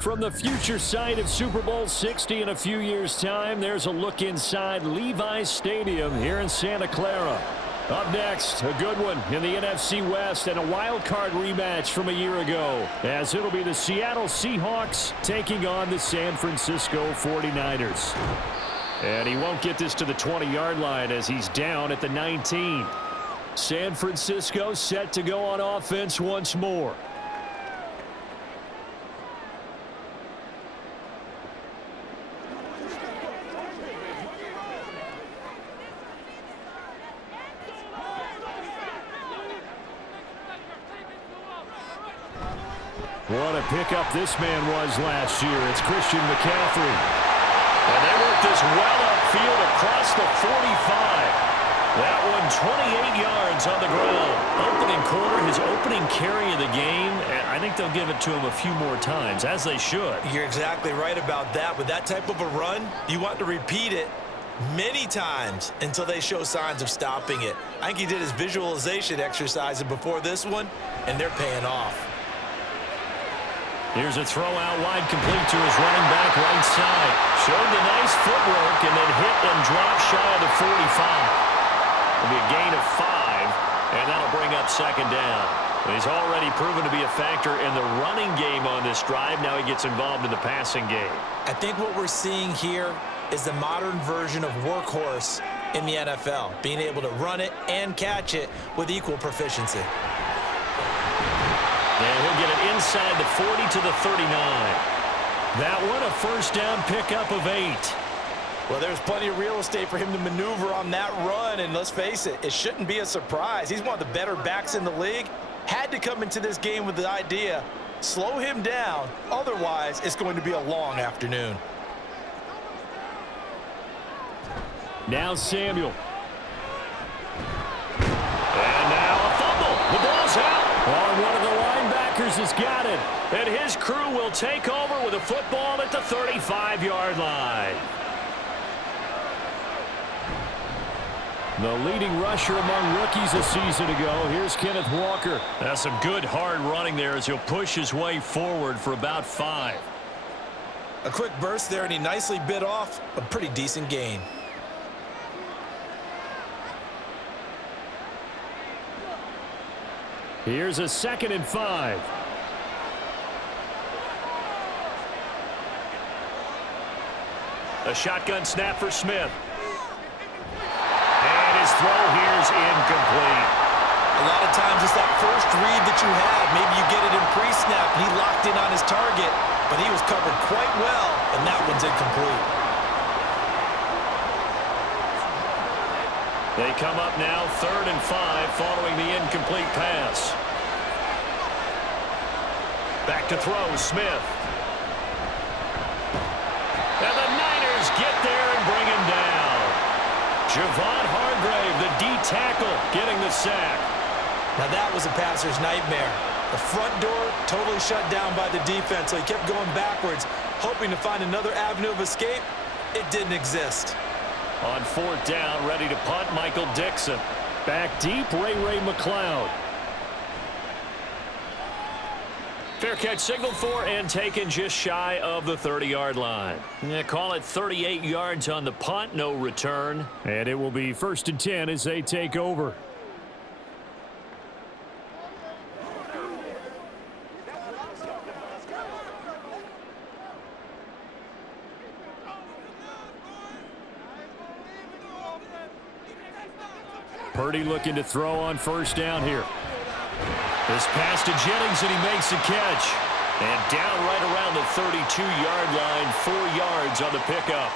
From the future site of Super Bowl 60 in a few years' time, there's a look inside Levi's Stadium here in Santa Clara. Up next, a good one in the NFC West and a wild card rematch from a year ago, as it'll be the Seattle Seahawks taking on the San Francisco 49ers. And he won't get this to the 20-yard line as he's down at the 19. San Francisco set to go on offense once more. What a pickup this man was last year. It's Christian McCaffrey. And they work this well upfield across the 45. That one 28 yards on the ground. Opening quarter, his opening carry of the game. And I think they'll give it to him a few more times, as they should. You're exactly right about that. With that type of a run, you want to repeat it many times until they show signs of stopping it. I think he did his visualization exercises before this one, and they're paying off. Here's a throw out wide, complete to his running back right side. Showed the nice footwork and then hit and dropped shy of the 45. It'll be a gain of 5, and that'll bring up second down. He's already proven to be a factor in the running game on this drive. Now he gets involved in the passing game. I think what we're seeing here is the modern version of workhorse in the NFL, being able to run it and catch it with equal proficiency. And he'll get it inside the 40 to the 39. That one, a first down pickup of 8. Well, there's plenty of real estate for him to maneuver on that run, and let's face it, it shouldn't be a surprise. He's one of the better backs in the league. Had to come into this game with the idea, slow him down, otherwise it's going to be a long afternoon. Now Samuel. And now a fumble. The ball's out. Oh, one of the linebackers has got it. And his crew will take over with a football at the 35-yard line. The leading rusher among rookies a season ago. Here's Kenneth Walker. That's some good hard running there as he'll push his way forward for about 5. A quick burst there, and he nicely bit off a pretty decent gain. Here's a 2nd and 5. A shotgun snap for Smith. And his throw here's incomplete. A lot of times it's that first read that you have. Maybe you get it in pre-snap, and he locked in on his target, but he was covered quite well, and that one's incomplete. They come up now 3rd and 5 following the incomplete pass. Back to throw, Smith. And the Niners get there and bring him down. Javon Hargrave, the D-tackle, getting the sack. Now that was a passer's nightmare. The front door totally shut down by the defense, so he kept going backwards, hoping to find another avenue of escape. It didn't exist. On 4th down, ready to punt, Michael Dixon. Back deep, Ray McLeod. Fair catch signaled for and taken just shy of the 30-yard line. Yeah, call it 38 yards on the punt, no return. And it will be 1st and 10 as they take over. Purdy looking to throw on 1st down here. This pass to Jennings, and he makes the catch. And down right around the 32-yard line, 4 yards on the pickup.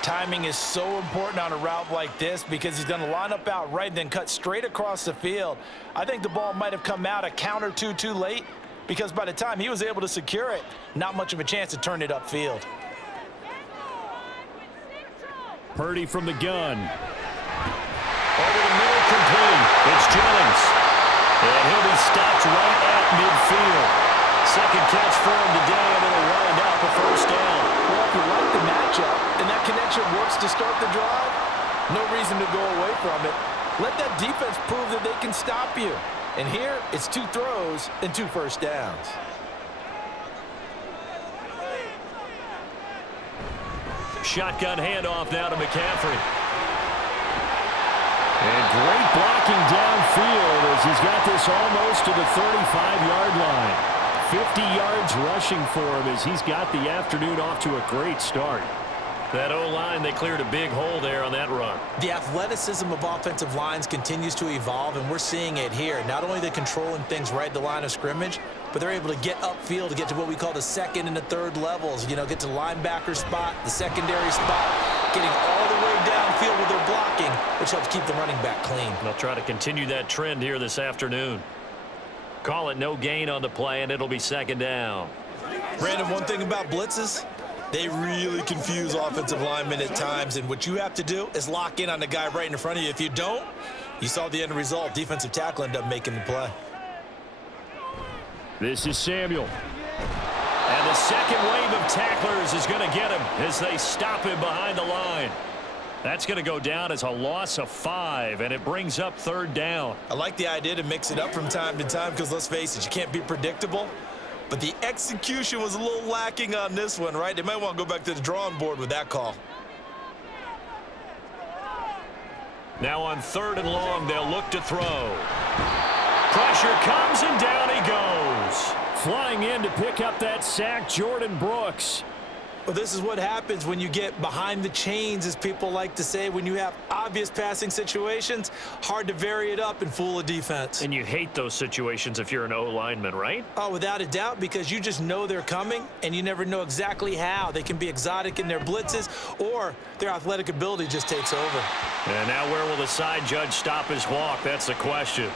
Timing is so important on a route like this because he's done a lineup out right and then cut straight across the field. I think the ball might have come out a count or two too late because by the time he was able to secure it, not much of a chance to turn it upfield. Purdy from the gun. Over the middle, complete. It's Jennings. And he'll be stopped right at midfield. 2nd catch for him today, and it'll wind up a 1st down. Well, if you like the matchup and that connection works to start the drive, no reason to go away from it. Let that defense prove that they can stop you. And here, it's 2 throws and 2 first downs. Shotgun handoff now to McCaffrey. And great blocking downfield as he's got this almost to the 35-yard line. 50 yards rushing for him as he's got the afternoon off to a great start. That O-line, they cleared a big hole there on that run. The athleticism of offensive lines continues to evolve, and we're seeing it here. Not only are they controlling things right at the line of scrimmage, but they're able to get upfield to get to what we call the second and the third levels. You know, get to the linebacker spot, the secondary spot, getting all the way downfield with their blocking, which helps keep the running back clean. They'll try to continue that trend here this afternoon. Call it no gain on the play, and it'll be second down. Brandon, one thing about blitzes, they really confuse offensive linemen at times, and what you have to do is lock in on the guy right in front of you. If you don't, you saw the end result. Defensive tackle ended up making the play. This is Samuel. And the second wave of tacklers is going to get him as they stop him behind the line. That's going to go down as a loss of 5, and it brings up third down. I like the idea to mix it up from time to time because, let's face it, you can't be predictable. But the execution was a little lacking on this one, right? They might want to go back to the drawing board with that call. Now on third and long, they'll look to throw. Pressure comes, and down he goes. Flying in to pick up that sack, Jordan Brooks. Well, this is what happens when you get behind the chains, as people like to say. When you have obvious passing situations, hard to vary it up and fool a defense. And you hate those situations if you're an O-lineman, right? Oh, without a doubt, because you just know they're coming, and you never know exactly how. They can be exotic in their blitzes, or their athletic ability just takes over. And now where will the side judge stop his walk? That's the question.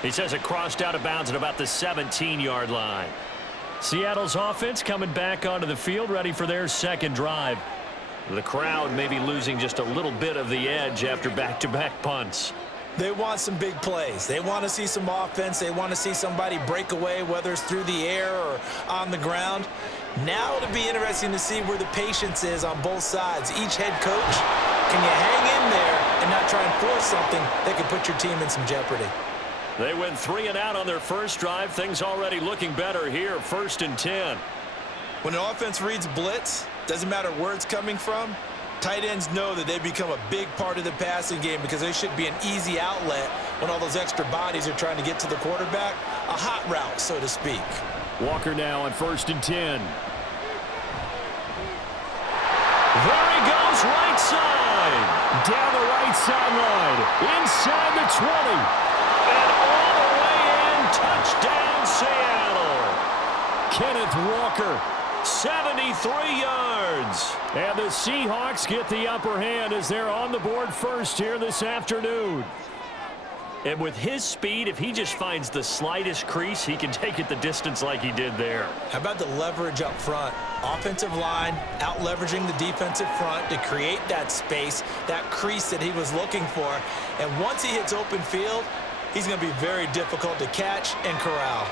He says it crossed out of bounds at about the 17-yard line. Seattle's offense coming back onto the field, ready for their second drive. The crowd may be losing just a little bit of the edge after back-to-back punts. They want some big plays. They want to see some offense. They want to see somebody break away, whether it's through the air or on the ground. Now it'll be interesting to see where the patience is on both sides. Each head coach, can you hang in there and not try and force something that could put your team in some jeopardy? They went 3 and out on their first drive. Things already looking better here, 1st and 10. When an offense reads blitz, doesn't matter where it's coming from, tight ends know that they become a big part of the passing game because they should be an easy outlet when all those extra bodies are trying to get to the quarterback. A hot route, so to speak. Walker now on 1st and 10. There he goes, right side. Down the right sideline. Inside the 20. And all the way in, touchdown Seattle. Kenneth Walker, 73 yards. And the Seahawks get the upper hand as they're on the board first here this afternoon. And with his speed, if he just finds the slightest crease, he can take it the distance like he did there. How about the leverage up front? Offensive line out leveraging the defensive front to create that space, that crease that he was looking for. And once he hits open field, he's going to be very difficult to catch and corral.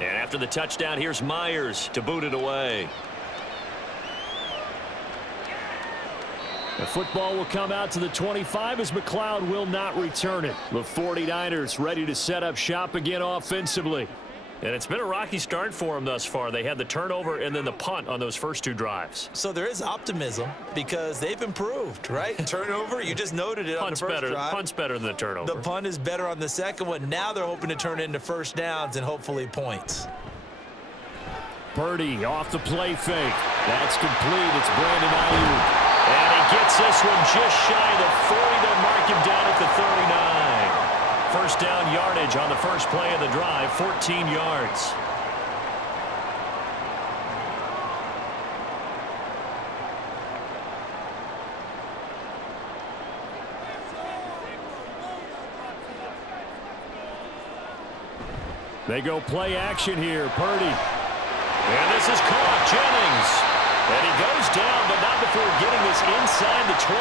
And after the touchdown, here's Myers to boot it away. The football will come out to the 25 as McLeod will not return it. The 49ers ready to set up shop again offensively. And it's been a rocky start for them thus far. They had the turnover and then the punt on those first 2 drives. So there is optimism because they've improved, right? Turnover, you just noted it on the first drive. Punt's better than the turnover. The punt is better on the second one. Now they're hoping to turn into first downs and hopefully points. Purdy off the play fake. That's complete. It's Brandon Ayuk. And he gets this one just shy of the 40. They'll mark him down at the 39. First down yardage on the first play of the drive, 14 yards. They go play action here. Purdy. And this is caught. Jennings. And he goes down, but not before getting this inside the 25.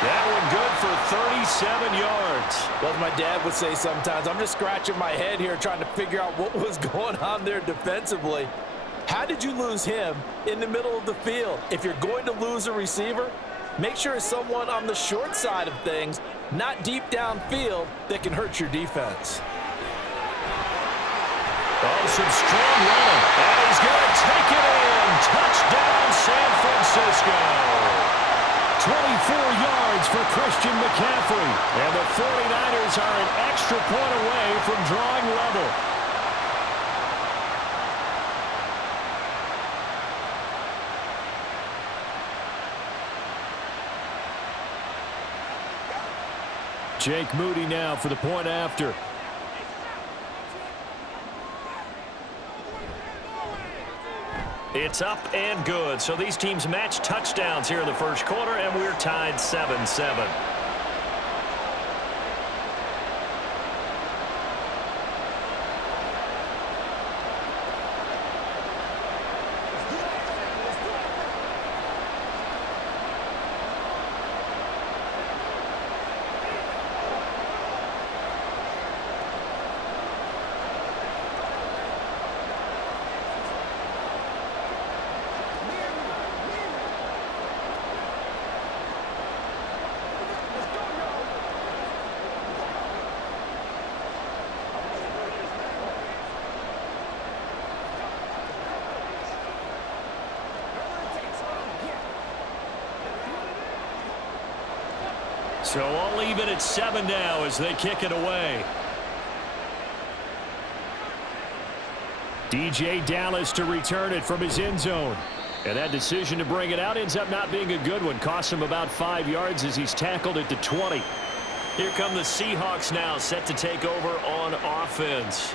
That one good for 37 yards. Well, as my dad would say sometimes, I'm just scratching my head here trying to figure out what was going on there defensively. How did you lose him in the middle of the field? If you're going to lose a receiver, make sure it's someone on the short side of things, not deep downfield, that can hurt your defense. Oh, some strong running. And he's going to take it in. Touchdown, San Francisco. 24 yards for Christian McCaffrey. And the 49ers are an extra point away from drawing level. Jake Moody now for the point after. It's up and good. So these teams match touchdowns here in the first quarter, and we're tied 7-7. So I'll leave it at 7 now as they kick it away. DJ Dallas to return it from his end zone. And that decision to bring it out ends up not being a good one. Costs him about 5 yards as he's tackled it to 20. Here come the Seahawks now, set to take over on offense.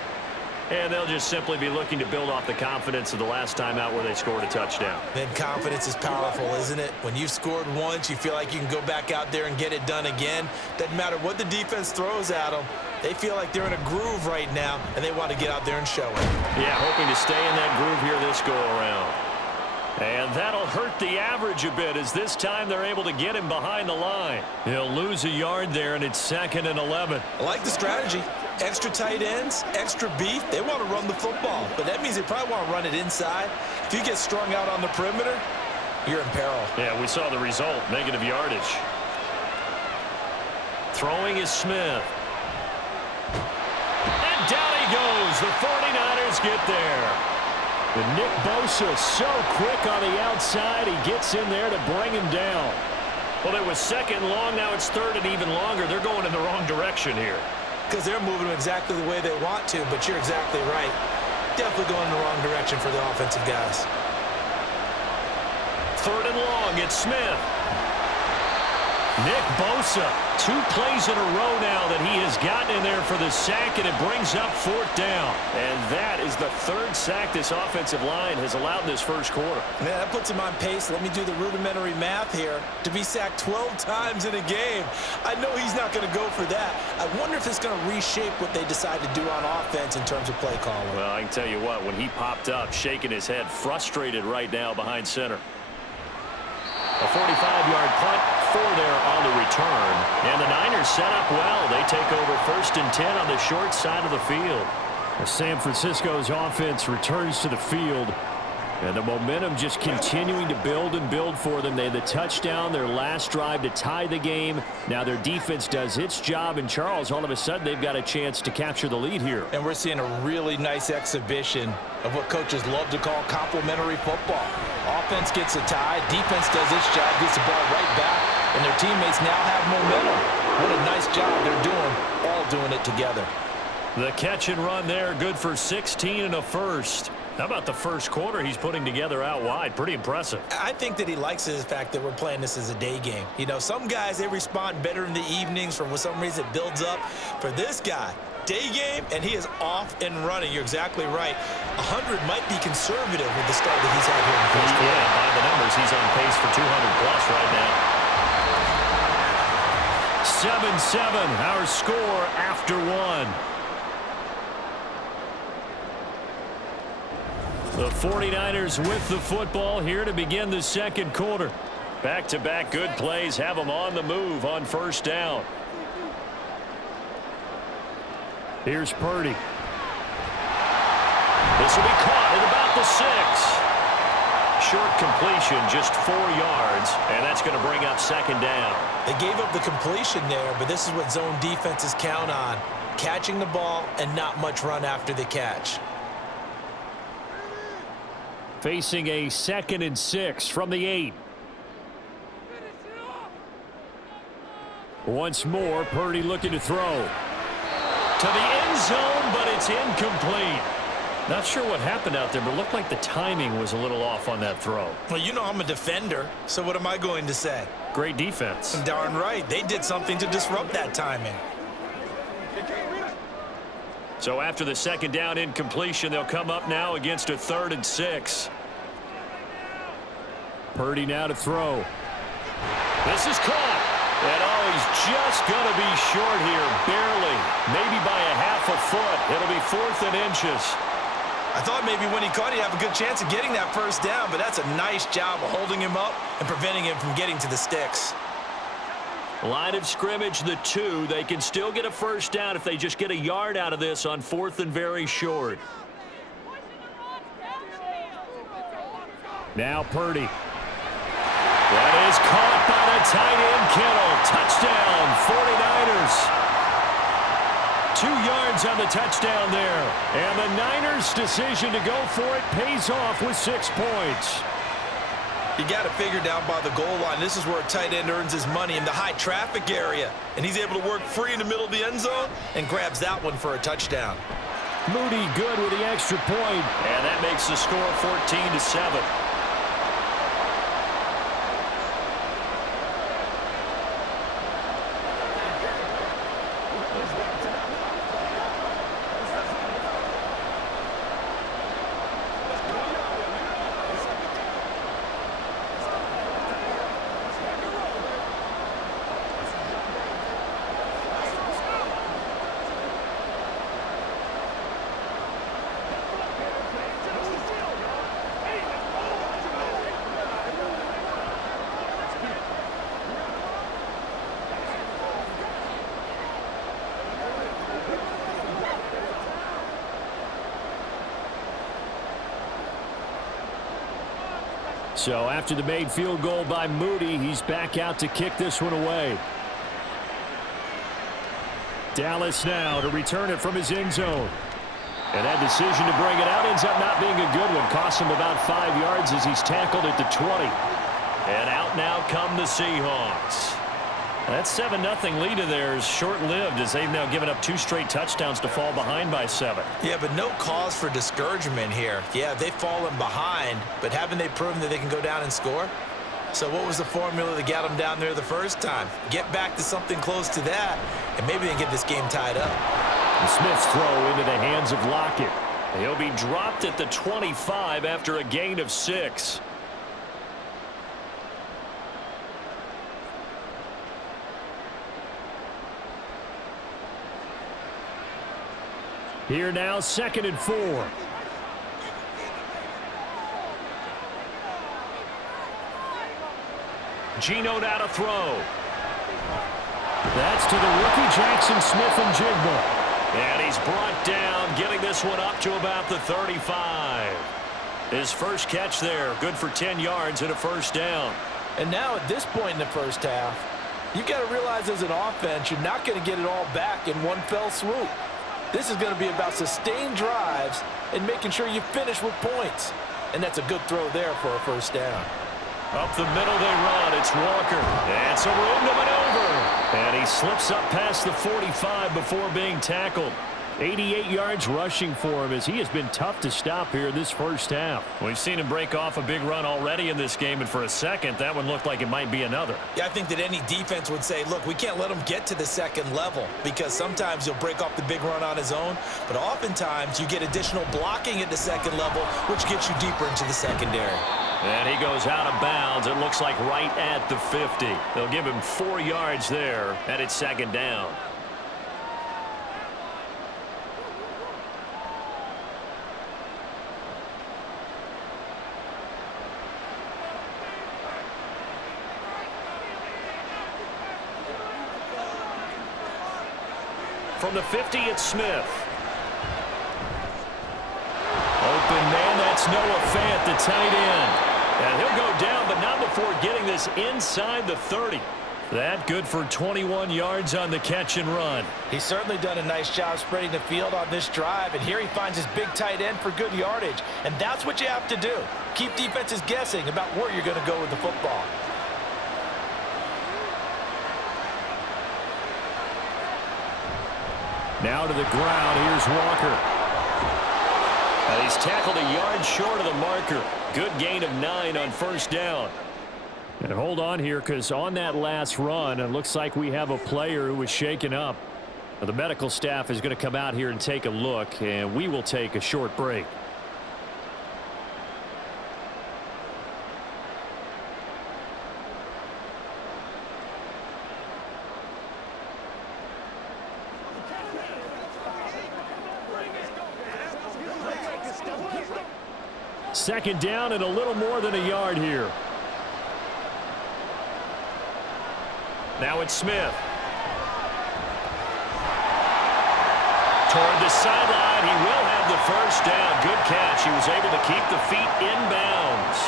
And they'll just simply be looking to build off the confidence of the last time out where they scored a touchdown. Then confidence is powerful, isn't it? When you've scored once, you feel like you can go back out there and get it done again. Doesn't matter what the defense throws at them. They feel like they're in a groove right now, and they want to get out there and show it. Yeah, hoping to stay in that groove here this go-around. And that'll hurt the average a bit as this time they're able to get him behind the line. He'll lose a yard there, and it's 2nd and 11. I like the strategy. Extra tight ends, extra beef. They want to run the football, but that means they probably want to run it inside. If you get strung out on the perimeter, you're in peril. Yeah, we saw the result, negative yardage. Throwing is Smith. And down he goes. The 49ers get there. And Nick Bosa so quick on the outside. He gets in there to bring him down. Well, it was 2nd and long. Now it's 3rd and even longer. They're going in the wrong direction here. Because they're moving exactly the way they want to, but you're exactly right. Definitely going in the wrong direction for the offensive guys. 3rd and long, it's Smith. Nick Bosa, 2 plays in a row now that he has gotten in there for the sack, and it brings up 4th down. And that is the 3rd sack this offensive line has allowed in this first quarter. Man, that puts him on pace. Let me do the rudimentary math here. To be sacked 12 times in a game, I know he's not going to go for that. I wonder if it's going to reshape what they decide to do on offense in terms of play calling. Well, I can tell you what, when he popped up, shaking his head, frustrated right now behind center. A 45-yard punt for there on the return. And the Niners set up well. They take over 1st and 10 on the short side of the field. San Francisco's offense returns to the field. And the momentum just continuing to build and build for them. They had the touchdown, their last drive to tie the game. Now their defense does its job. And Charles, all of a sudden, they've got a chance to capture the lead here. And we're seeing a really nice exhibition of what coaches love to call complementary football. Offense gets a tie, defense does its job, gets the ball right back, and their teammates now have momentum. What a nice job they're doing, all doing it together. The catch and run there, good for 16 and a first. How about the first quarter he's putting together out wide? Pretty impressive. I think that he likes the fact that we're playing this as a day game. You know, some guys, they respond better in the evenings. For some reason, it builds up. For this guy, day game, and he is off and running. You're exactly right. 100 might be conservative with the start that he's had here in the first quarter. Yeah, by the numbers, he's on pace for 200-plus right now. 7-7, our score after 1. The 49ers with the football here to begin the second quarter. Back-to-back good plays have them on the move on first down. Here's Purdy. This will be caught at about the 6. Short completion, just 4 yards, and that's going to bring up second down. They gave up the completion there, but this is what zone defenses count on. Catching the ball and not much run after the catch. Facing a 2nd and 6 from the 8. Once more, Purdy looking to throw. To the end zone, but it's incomplete. Not sure what happened out there, but it looked like the timing was a little off on that throw. Well, you know I'm a defender, so what am I going to say? Great defense. Darn right. They did something to disrupt that timing. So after the second down incompletion, they'll come up now against a 3rd and 6. Purdy now to throw. This is caught. And he's just going to be short here, barely. Maybe by a half a foot. It'll be 4th and inches. I thought maybe when he caught, he'd have a good chance of getting that first down, but that's a nice job of holding him up and preventing him from getting to the sticks. Line of scrimmage, the 2. They can still get a first down if they just get a yard out of this on 4th and very short. Now Purdy. That is caught by the tight end, Kittle. Touchdown, 49ers. 2 yards on the touchdown there. And the Niners' decision to go for it pays off with 6 points. You got to figure down by the goal line. This is where a tight end earns his money, in the high traffic area. And he's able to work free in the middle of the end zone and grabs that one for a touchdown. Moody good with the extra point. And that makes the score 14-7. So after the made field goal by Moody, he's back out to kick this one away. Dallas now to return it from his end zone. And that decision to bring it out ends up not being a good one. Costs him about 5 yards as he's tackled at the 20. And out now come the Seahawks. That 7-0 lead of theirs short-lived as they've now given up 2 straight touchdowns to fall behind by 7. Yeah, but no cause for discouragement here. Yeah, they've fallen behind, but haven't they proven that they can go down and score? So what was the formula that got them down there the first time? Get back to something close to that, and maybe they can get this game tied up. And Smith's throw into the hands of Lockett. He'll be dropped at the 25 after a gain of 6. Here now, 2nd and 4. Geno now to throw. That's to the rookie Jackson Smith-Njigba. And he's brought down, getting this one up to about the 35. His first catch there, good for 10 yards and a first down. And now at this point in the first half, you've got to realize as an offense, you're not going to get it all back in one fell swoop. This is going to be about sustained drives and making sure you finish with points. And that's a good throw there for a first down. Up the middle they run. It's Walker. And some room to maneuver. And he slips up past the 45 before being tackled. 88 yards rushing for him as he has been tough to stop here this first half. We've seen him break off a big run already in this game, and for a second, that one looked like it might be another. Yeah, I think that any defense would say, look, we can't let him get to the second level because sometimes he'll break off the big run on his own, but oftentimes you get additional blocking at the second level, which gets you deeper into the secondary. And he goes out of bounds, it looks like right at the 50. They'll give him 4 yards there, and it's second down. From the 50, it's Smith. Open man, that's Noah Fant, the tight end. And he'll go down, but not before getting this inside the 30. That good for 21 yards on the catch and run. He's certainly done a nice job spreading the field on this drive, and here he finds his big tight end for good yardage. And that's what you have to do. Keep defenses guessing about where you're going to go with the football. Now to the ground, here's Walker. And he's tackled a yard short of the marker. Good gain of 9 on first down. And hold on here, because on that last run, it looks like we have a player who was shaken up. Now, the medical staff is going to come out here and take a look, and we will take a short break. Second down and a little more than a yard here. Now it's Smith. Toward the sideline, he will have the first down. Good catch. He was able to keep the feet inbounds.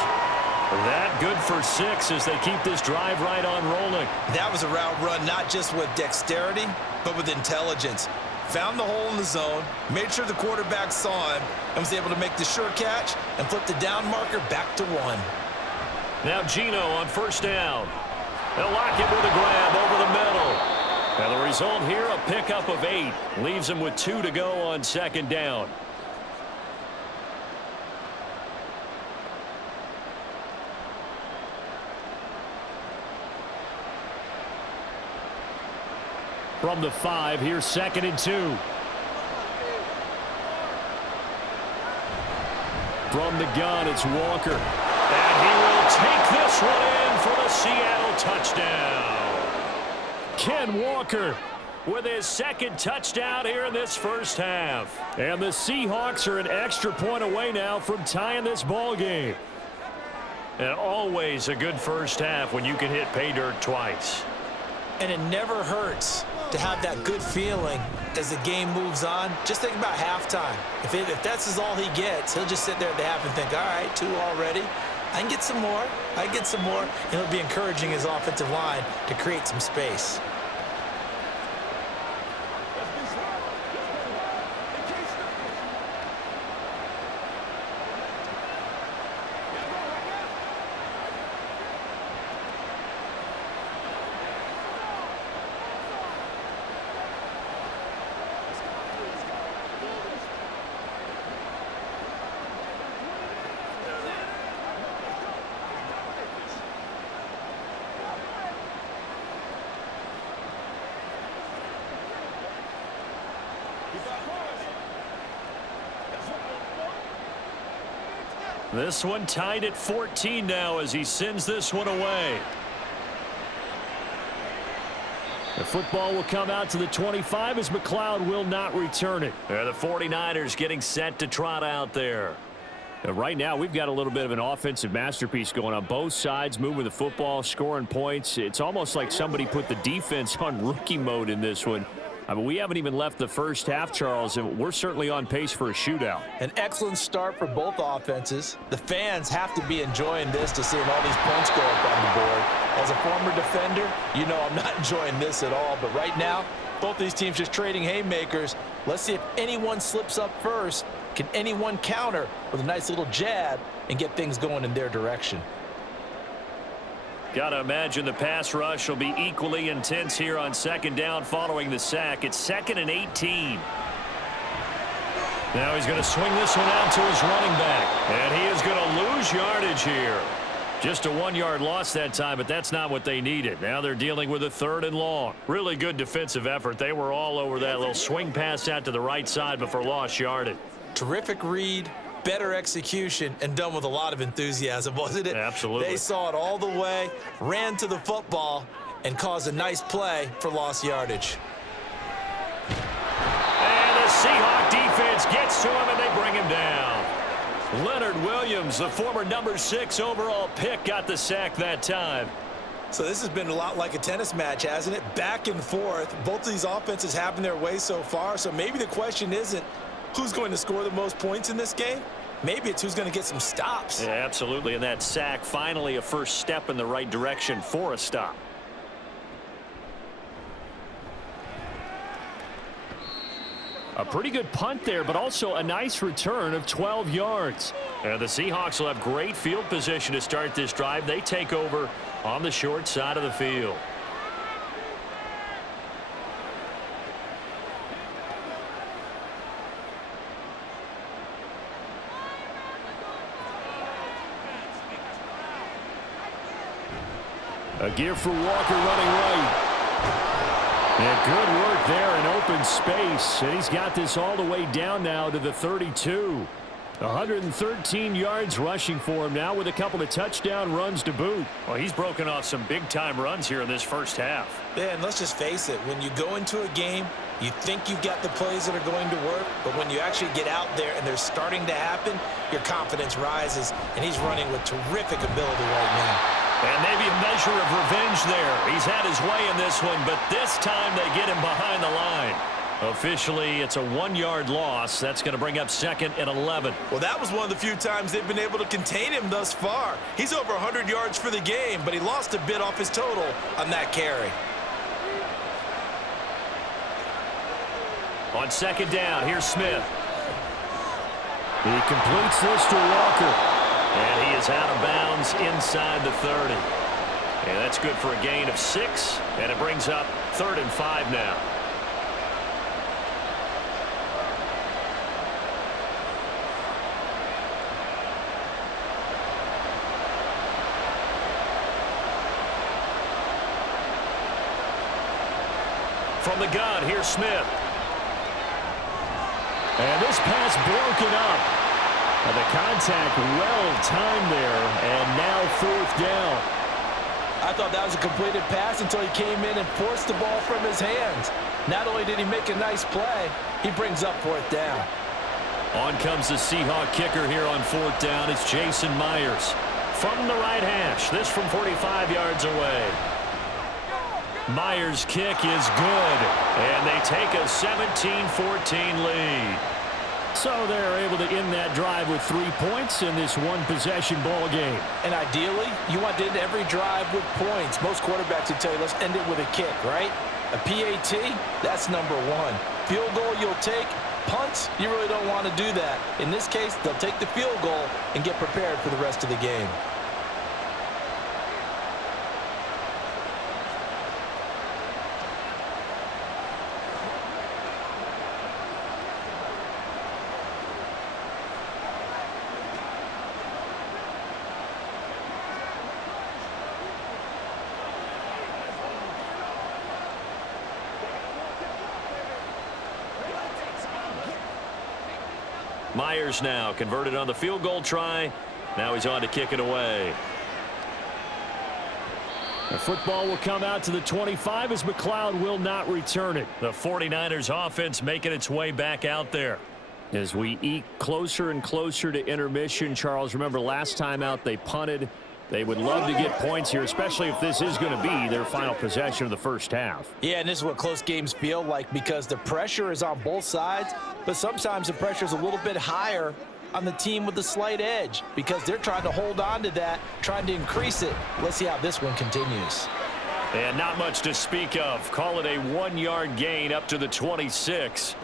That good for 6 as they keep this drive right on rolling. That was a route run not just with dexterity, but with intelligence. Found the hole in the zone, made sure the quarterback saw him, and was able to make the sure catch and flip the down marker back to 1. Now Gino on first down. They'll lock it with a grab over the middle. And the result here, a pickup of 8. Leaves him with 2 to go on second down. From the 5, here's 2nd and 2. From the gun, it's Walker. And he will take this one in for the Seattle touchdown. Ken Walker with his 2nd touchdown here in this first half. And the Seahawks are an extra point away now from tying this ball game. And always a good first half when you can hit pay dirt twice. And it never hurts to have that good feeling as the game moves on. Just think about halftime. If that's all he gets, he'll just sit there at the half and think, all right, 2 already. I can get some more. I can get some more. And he'll be encouraging his offensive line to create some space. This one tied at 14 now as he sends this one away. The football will come out to the 25 as McLeod will not return it. The 49ers getting set to trot out there. Right now, we've got a little bit of an offensive masterpiece going on. Both sides moving the football, scoring points. It's almost like somebody put the defense on rookie mode in this one. I mean, we haven't even left the first half, Charles, and we're certainly on pace for a shootout. An excellent start for both offenses. The fans have to be enjoying this to seeing all these points go up on the board. As a former defender, you know I'm not enjoying this at all. But right now, both these teams just trading haymakers. Let's see if anyone slips up first. Can anyone counter with a nice little jab and get things going in their direction? Got to imagine the pass rush will be equally intense here on second down following the sack. It's 2nd and 18. Now he's going to swing this one out to his running back. And he is going to lose yardage here. Just a 1-yard loss that time, but that's not what they needed. Now they're dealing with a 3rd and long. Really good defensive effort. They were all over that little swing pass out to the right side before lost yardage. Terrific read. Better execution, and done with a lot of enthusiasm, wasn't it? Absolutely. They saw it all the way, ran to the football, and caused a nice play for lost yardage. And the Seahawk defense gets to him, and they bring him down. Leonard Williams, the former number 6 overall pick, got the sack that time. So this has been a lot like a tennis match, hasn't it? Back and forth. Both of these offenses having their way so far. So maybe the question isn't who's going to score the most points in this game. Maybe it's who's going to get some stops. Yeah, absolutely. And that sack, finally a first step in the right direction for a stop. A pretty good punt there, but also a nice return of 12 yards. And the Seahawks will have great field position to start this drive. They take over on the short side of the field. A give for Walker running right. And good work there in open space. And he's got this all the way down now to the 32. 113 yards rushing for him now with a couple of touchdown runs to boot. Well, he's broken off some big-time runs here in this first half. Yeah, and let's just face it. When you go into a game, you think you've got the plays that are going to work, but when you actually get out there and they're starting to happen, your confidence rises, and he's running with terrific ability right now. And maybe a measure of revenge there. He's had his way in this one, but this time they get him behind the line. Officially, it's a 1-yard loss. That's going to bring up 2nd and 11. Well, that was one of the few times they've been able to contain him thus far. He's over 100 yards for the game, but he lost a bit off his total on that carry. On 2nd down, here's Smith. He completes this to Walker. And he is out of bounds inside the 30. And that's good for a gain of 6. And it brings up 3rd and 5 now. From the gun, here's Smith. And this pass broken up. And the contact well-timed there, and now 4th down. I thought that was a completed pass until he came in and forced the ball from his hands. Not only did he make a nice play, he brings up 4th down. On comes the Seahawk kicker here on 4th down. It's Jason Myers from the right hash. This from 45 yards away. Myers' kick is good, and they take a 17-14 lead. So they're able to end that drive with 3 points in this one-possession ball game. And ideally, you want to end every drive with points. Most quarterbacks would tell you, let's end it with a kick, right? A PAT, that's number 1. Field goal you'll take. Punts, you really don't want to do that. In this case, they'll take the field goal and get prepared for the rest of the game. Myers now converted on the field goal try. Now he's on to kick it away. The football will come out to the 25 as McLeod will not return it. The 49ers offense making its way back out there. As we eke closer and closer to intermission, Charles, remember last time out they punted. They would love to get points here, especially if this is going to be their final possession of the first half. Yeah, and this is what close games feel like because the pressure is on both sides, but sometimes the pressure is a little bit higher on the team with the slight edge because they're trying to hold on to that, trying to increase it. Let's see how this one continues. And not much to speak of. Call it a 1-yard gain up to the 26.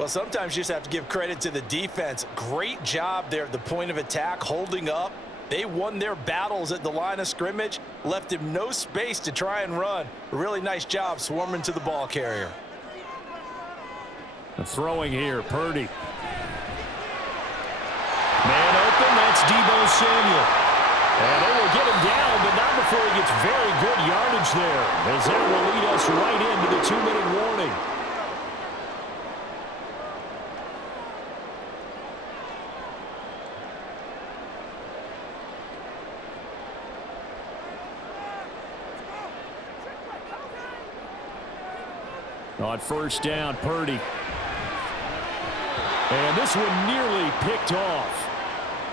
Well, sometimes you just have to give credit to the defense. Great job there at the point of attack, holding up. They won their battles at the line of scrimmage, left him no space to try and run. A really nice job swarming to the ball carrier. Throwing here, Purdy. Man open, that's Deebo Samuel. And they will get him down, but not before he gets very good yardage there, as that will lead us right into the 2-minute warning. On 1st down, Purdy. And this one nearly picked off.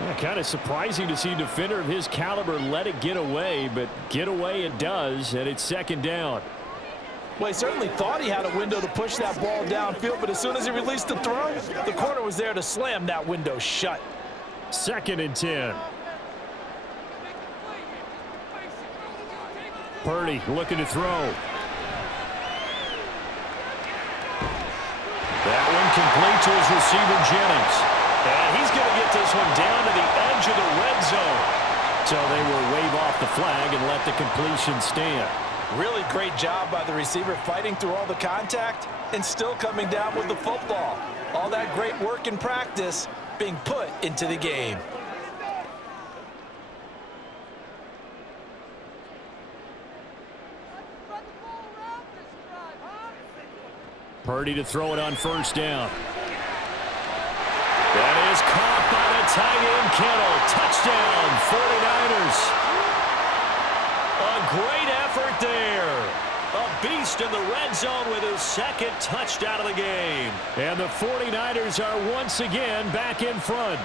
Yeah, kind of surprising to see a defender of his caliber let it get away, but get away it does, and it's second down. Well, he certainly thought he had a window to push that ball downfield, but as soon as he released the throw, the corner was there to slam that window shut. 2nd and 10. Purdy looking to throw. That one complete to his receiver, Jennings. And he's going to get this one down to the edge of the red zone. So they will wave off the flag and let the completion stand. Really great job by the receiver fighting through all the contact and still coming down with the football. All that great work in practice being put into the game. Purdy to throw it on 1st down. That is caught by the tight end, Kittle. Touchdown, 49ers. A great effort there. A beast in the red zone with his 2nd touchdown of the game. And the 49ers are once again back in front.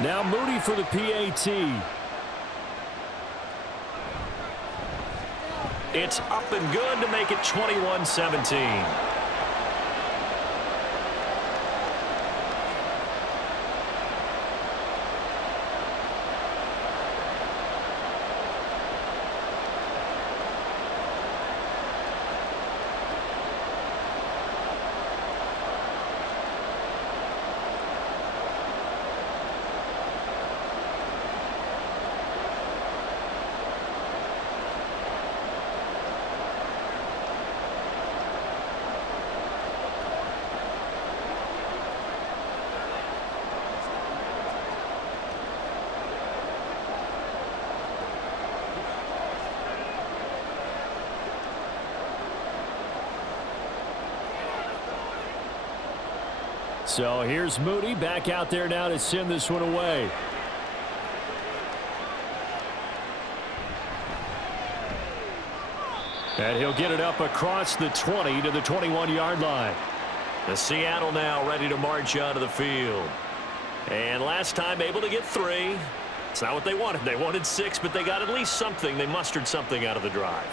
Now Moody for the PAT. It's up and good to make it 21-17. So here's Moody back out there now to send this one away. And he'll get it up across the 20 to the 21-yard line. The Seattle now ready to march onto the field. And last time able to get 3. It's not what they wanted. They wanted 6, but they got at least something. They mustered something out of the drive.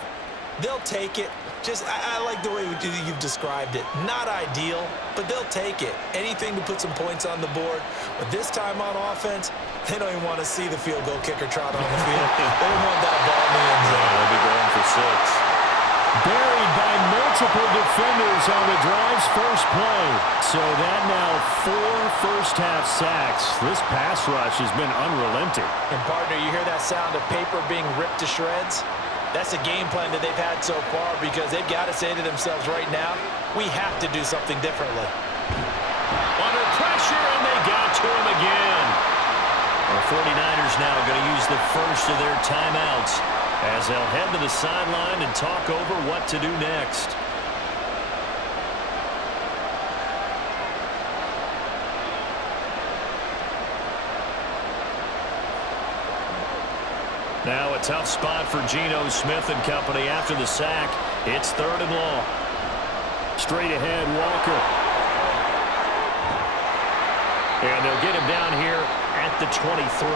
They'll take it. I like the way you've described it. Not ideal, but they'll take it. Anything to put some points on the board. But this time on offense, they don't even want to see the field goal kicker trot on the field. They don't want that ball in the end zone. They'll be going for 6. Buried by multiple defenders on the drive's first play. So that now 4 first-half sacks. This pass rush has been unrelenting. And, partner, you hear that sound of paper being ripped to shreds? That's a game plan that they've had so far because they've got to say to themselves right now, we have to do something differently. Under pressure, and they got to him again. The 49ers now going to use the first of their timeouts as they'll head to the sideline and talk over what to do next. Now a tough spot for Geno Smith and company after the sack. It's 3rd and long. Straight ahead, Walker. And they'll get him down here at the 23.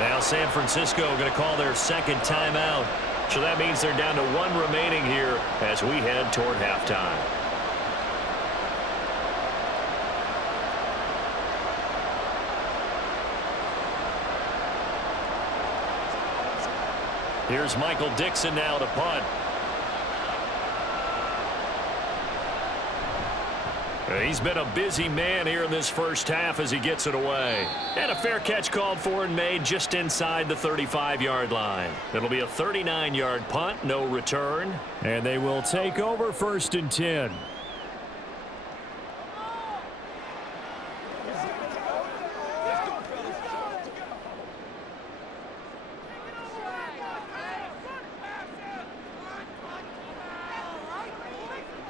Now San Francisco going to call their 2nd timeout. So that means they're down to 1 remaining here as we head toward halftime. Here's Michael Dixon now to punt. He's been a busy man here in this first half as he gets it away. And a fair catch called for and made just inside the 35-yard line. It'll be a 39-yard punt, no return. And they will take over 1st and 10.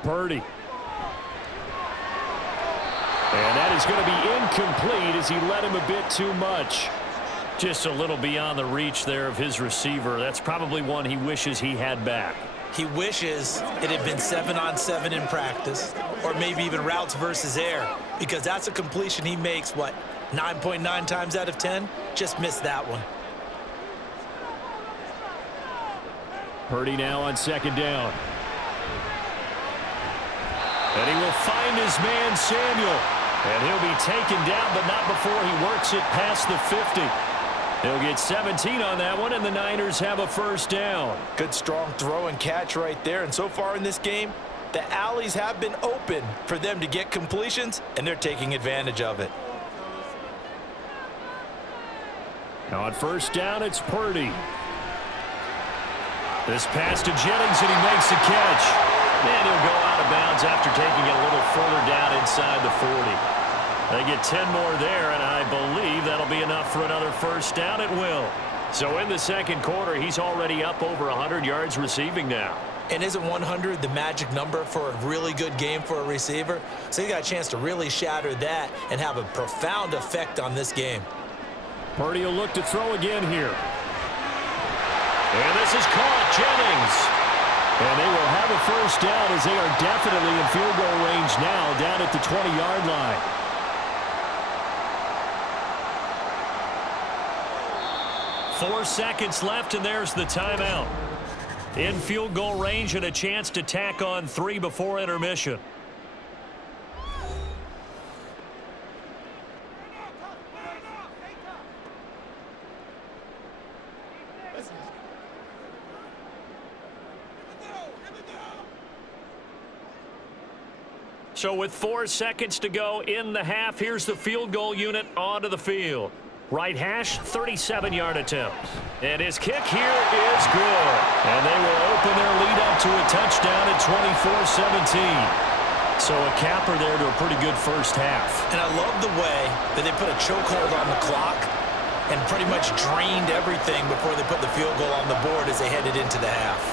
Purdy. And that is going to be incomplete as he led him a bit too much. Just a little beyond the reach there of his receiver. That's probably one he wishes he had back. He wishes it had been 7-on-7 in practice, or maybe even routes versus air, because that's a completion he makes, 8 9.9 times out of 10, just missed that one. Purdy now on second down. And he will find his man, Samuel. And he'll be taken down, but not before he works it past the 50. He'll get 17 on that one, and the Niners have a first down. Good strong throw and catch right there. And so far in this game, the alleys have been open for them to get completions, and they're taking advantage of it. Now on first down, it's Purdy. This pass to Jennings, and he makes the catch. And he'll go out of bounds after taking it a little further down inside the 40. They get 10 more there, and I believe that'll be enough for another first down. It will. So in the second quarter, he's already up over 100 yards receiving now. And isn't 100 the magic number for a really good game for a receiver? So you got a chance to really shatter that and have a profound effect on this game. Purdy will look to throw again here. And this is caught. Jennings. And they will have a first down as they are definitely in field goal range now down at the 20-yard line. Four seconds left, and there's the timeout. In field goal range and a chance to tack on 3 before intermission. So with 4 seconds to go in the half, here's the field goal unit onto the field. Right hash, 37-yard attempt. And his kick here is good. And they will open their lead up to a touchdown at 24-17. So a capper there to a pretty good first half. And I love the way that they put a chokehold on the clock and pretty much drained everything before they put the field goal on the board as they headed into the half.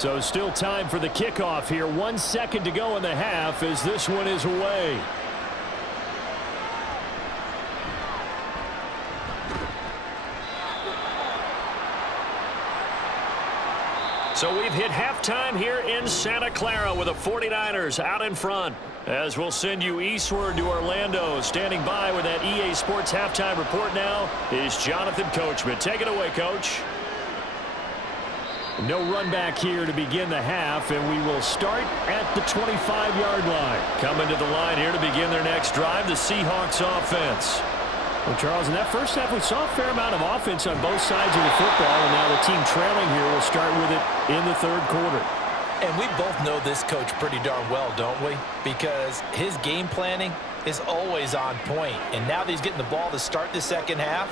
So still time for the kickoff here. 1 second to go in the half as this one is away. So we've hit halftime here in Santa Clara with the 49ers out in front. As we'll send you eastward to Orlando. Standing by with that EA Sports halftime report now is Jonathan Coachman. Take it away, Coach. No run back here to begin the half, and we will start at the 25-yard line. Coming to the line here to begin their next drive, the Seahawks offense. Well, Charles, in that first half, we saw a fair amount of offense on both sides of the football, and now the team trailing here will start with it in the third quarter. And we both know this coach pretty darn well, don't we? Because his game planning is always on point. And now that he's getting the ball to start the second half,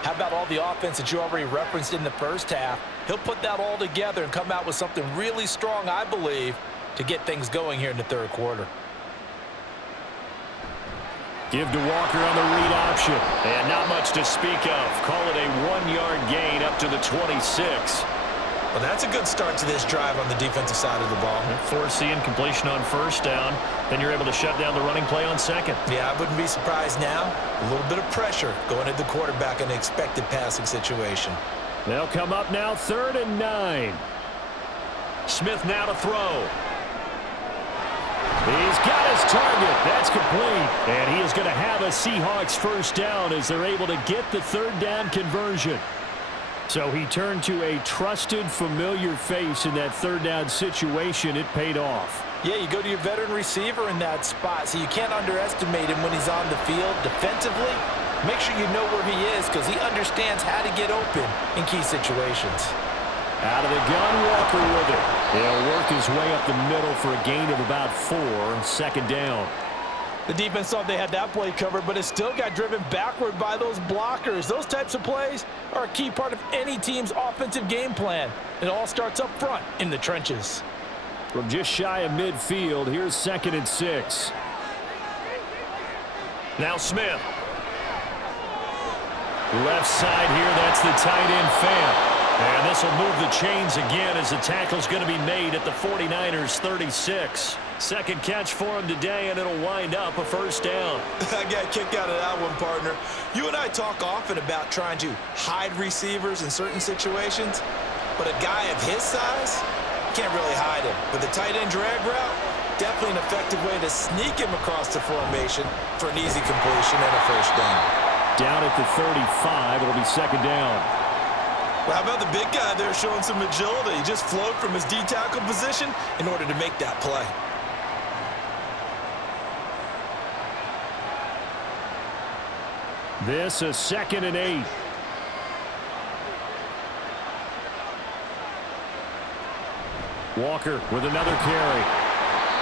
how about all the offense that you already referenced in the first half? He'll put that all together and come out with something really strong, I believe, to get things going here in the third quarter. Give to Walker on the read option. And not much to speak of. Call it a 1-yard gain up to the 26. Well, that's a good start to this drive on the defensive side of the ball. Forcing completion on first down. Then you're able to shut down the running play on second. Yeah, I wouldn't be surprised now. A little bit of pressure going at the quarterback in an expected passing situation. They'll come up now 3rd and 9. Smith now to throw. He's got his target. That's complete. And he is going to have a Seahawks first down as they're able to get the 3rd down conversion. So he turned to a trusted, familiar face in that 3rd down situation. It paid off. Yeah, you go to your veteran receiver in that spot, so you can't underestimate him when he's on the field defensively. Make sure you know where he is because he understands how to get open in key situations. Out of the gun, Walker with it. He'll work his way up the middle for a gain of about 4. 2nd down. The defense thought they had that play covered, but it still got driven backward by those blockers. Those types of plays are a key part of any team's offensive game plan. It all starts up front in the trenches. From just shy of midfield, here's 2nd and 6. Now Smith. Left side here, that's the tight end Fant. And this will move the chains again as the tackle's going to be made at the 49ers 36. Second catch for him today, and it'll wind up a first down. I got a kick out of that one, partner. You and I talk often about trying to hide receivers in certain situations, but a guy of his size can't really hide him. With the tight end drag route, definitely an effective way to sneak him across the formation for an easy completion and a first down. Down at the 35, it'll be second down. Well, how about the big guy there showing some agility? He just flowed from his D-tackle position in order to make that play. This is 2nd and 8. Walker with another carry.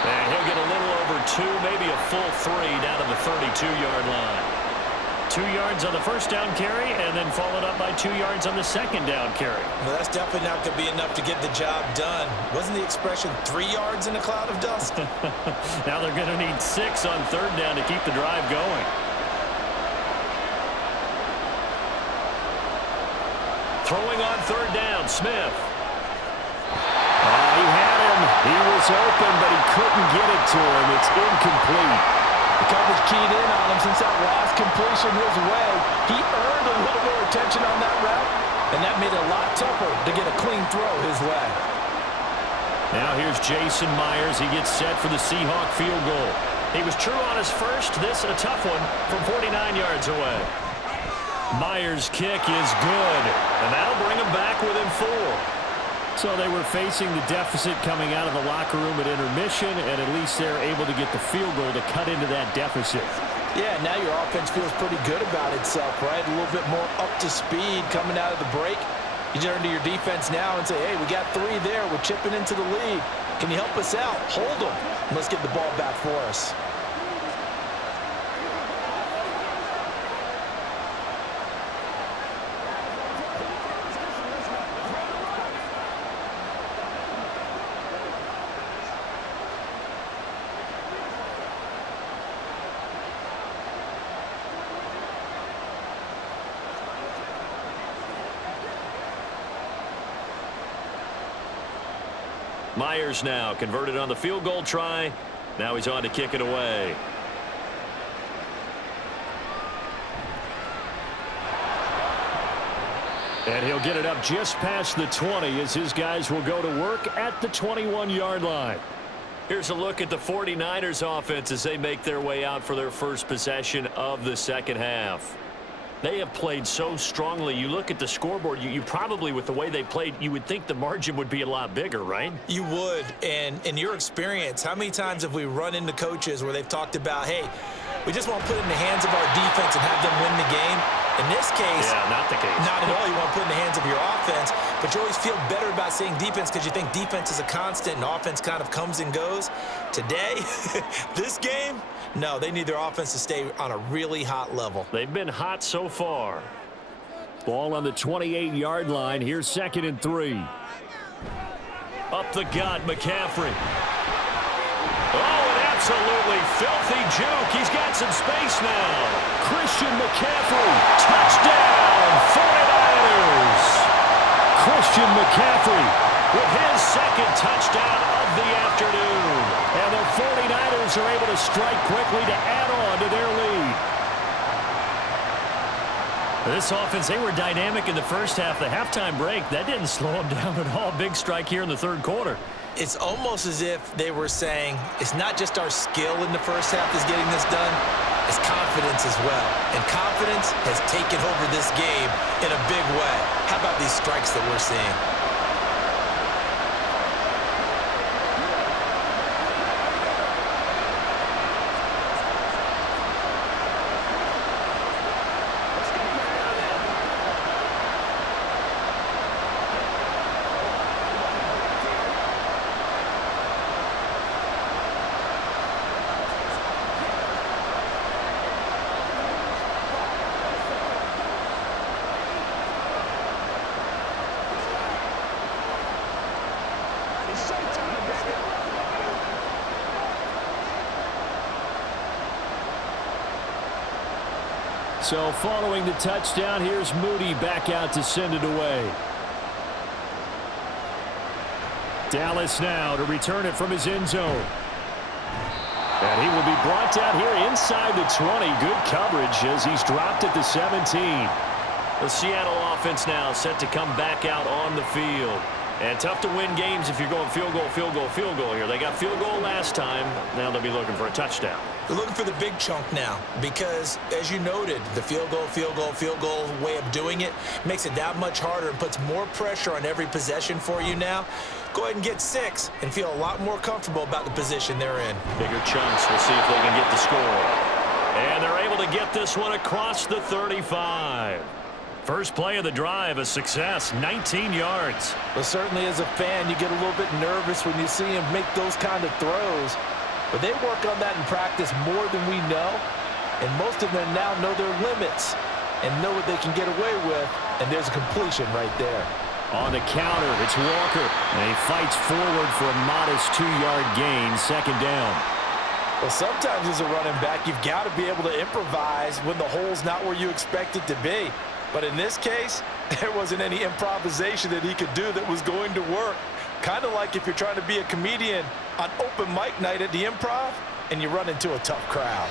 And he'll get a little over 2, maybe a full 3 down to the 32-yard line. 2 yards on the first down carry, and then followed up by 2 yards on the second down carry. Well, that's definitely not going to be enough to get the job done. Wasn't the expression 3 yards in a cloud of dust? Now they're going to need 6 on third down to keep the drive going. Throwing on third down, Smith. He had him. He was open, but he couldn't get it to him. It's incomplete. The coverage keyed in on him since that last completion his way. He earned a little more attention on that route, and that made it a lot tougher to get a clean throw his way. Now here's Jason Myers. He gets set for the Seahawk field goal. He was true on his first. This a tough one from 49 yards away. Myers' kick is good, and that'll bring him back within 4. So they were facing the deficit coming out of the locker room at intermission, and at least they're able to get the field goal to cut into that deficit. Yeah, now your offense feels pretty good about itself, right? A little bit more up to speed coming out of the break. You turn to your defense now and say, hey, we got 3 there. We're chipping into the lead. Can you help us out? Hold them. Let's get the ball back for us. Myers now converted on the field goal try. Now he's on to kick it away. And he'll get it up just past the 20 as his guys will go to work at the 21-yard line. Here's a look at the 49ers offense as they make their way out for their first possession of the second half. They have played so strongly. You look at the scoreboard, you probably, with the way they played, you would think the margin would be a lot bigger, right? You would. And in your experience, how many times have we run into coaches where they've talked about, hey, we just want to put it in the hands of our defense and have them win the game? In this case, yeah, not the case. Not at all. You want to put it in the hands of your offense, but you always feel better about saying defense because you think defense is a constant and offense kind of comes and goes. Today, this game, no, they need their offense to stay on a really hot level. They've been hot so far. Ball on the 28-yard line. Here's 2nd and 3. Up the gut, McCaffrey. Oh, an absolutely filthy juke. He's got some space now. Christian McCaffrey, touchdown, 49ers. Christian McCaffrey with his second touchdown of the afternoon. And the 49ers are able to strike quickly to add on to their lead. This offense, they were dynamic in the first half. The halftime break, that didn't slow them down at all. Big strike here in the third quarter. It's almost as if they were saying, it's not just our skill in the first half that's getting this done, it's confidence as well. And confidence has taken over this game in a big way. How about these strikes that we're seeing? So following the touchdown, here's Moody back out to send it away. Dallas now to return it from his end zone. And he will be brought down here inside the 20. Good coverage as he's dropped at the 17. The Seattle offense now set to come back out on the field. And tough to win games if you're going field goal, field goal, field goal here. They got field goal last time. Now they'll be looking for a touchdown. They're looking for the big chunk now because, as you noted, the field goal, field goal, field goal way of doing it makes it that much harder and puts more pressure on every possession for you now. Go ahead and get 6 and feel a lot more comfortable about the position they're in. Bigger chunks. We'll see if they can get the score. And they're able to get this one across the 35. First play of the drive, a success, 19 yards. Well, certainly as a fan, you get a little bit nervous when you see him make those kind of throws. But they work on that in practice more than we know. And most of them now know their limits and know what they can get away with. And there's a completion right there. On the counter, it's Walker. And he fights forward for a modest 2-yard gain, second down. Well, sometimes as a running back, you've got to be able to improvise when the hole's not where you expect it to be. But in this case, there wasn't any improvisation that he could do that was going to work. Kind of like if you're trying to be a comedian on open mic night at the Improv and you run into a tough crowd.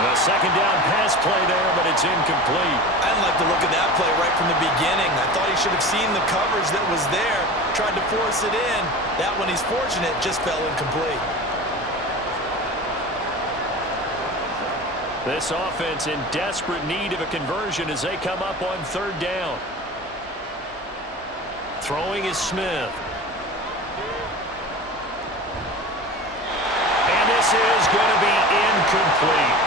A second down pass play there, but it's incomplete. I didn't like the look of that play right from the beginning. I thought he should have seen the coverage that was there, tried to force it in. That one, he's fortunate, just fell incomplete. This offense in desperate need of a conversion as they come up on third down. Throwing is Smith. And this is going to be incomplete.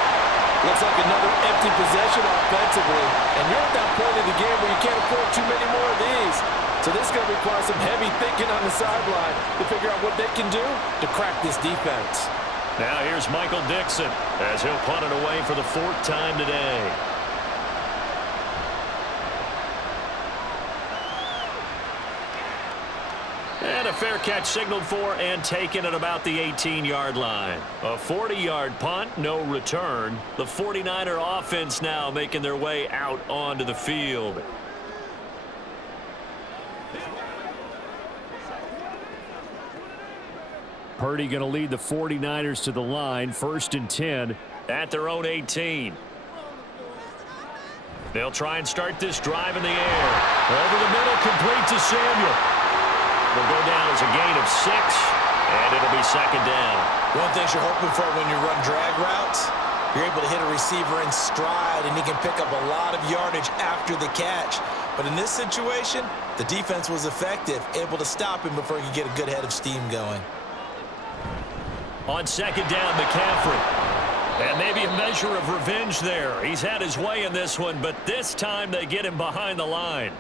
Looks like another empty possession offensively. And you're at that point in the game where you can't afford too many more of these. So this is going to require some heavy thinking on the sideline to figure out what they can do to crack this defense. Now here's Michael Dixon as he'll punt it away for the 4th time today. And a fair catch signaled for and taken at about the 18-yard line. A 40-yard punt, no return. The 49er offense now making their way out onto the field. Purdy going to lead the 49ers to the line, 1st and 10 at their own 18. They'll try and start this drive in the air. Over the middle, complete to Samuel. Will go down as a gain of 6, and it'll be second down. One thing you're hoping for when you run drag routes, you're able to hit a receiver in stride, and he can pick up a lot of yardage after the catch. But in this situation, the defense was effective, able to stop him before he could get a good head of steam going. On second down, McCaffrey. And maybe a measure of revenge there. He's had his way in this one, but this time they get him behind the line.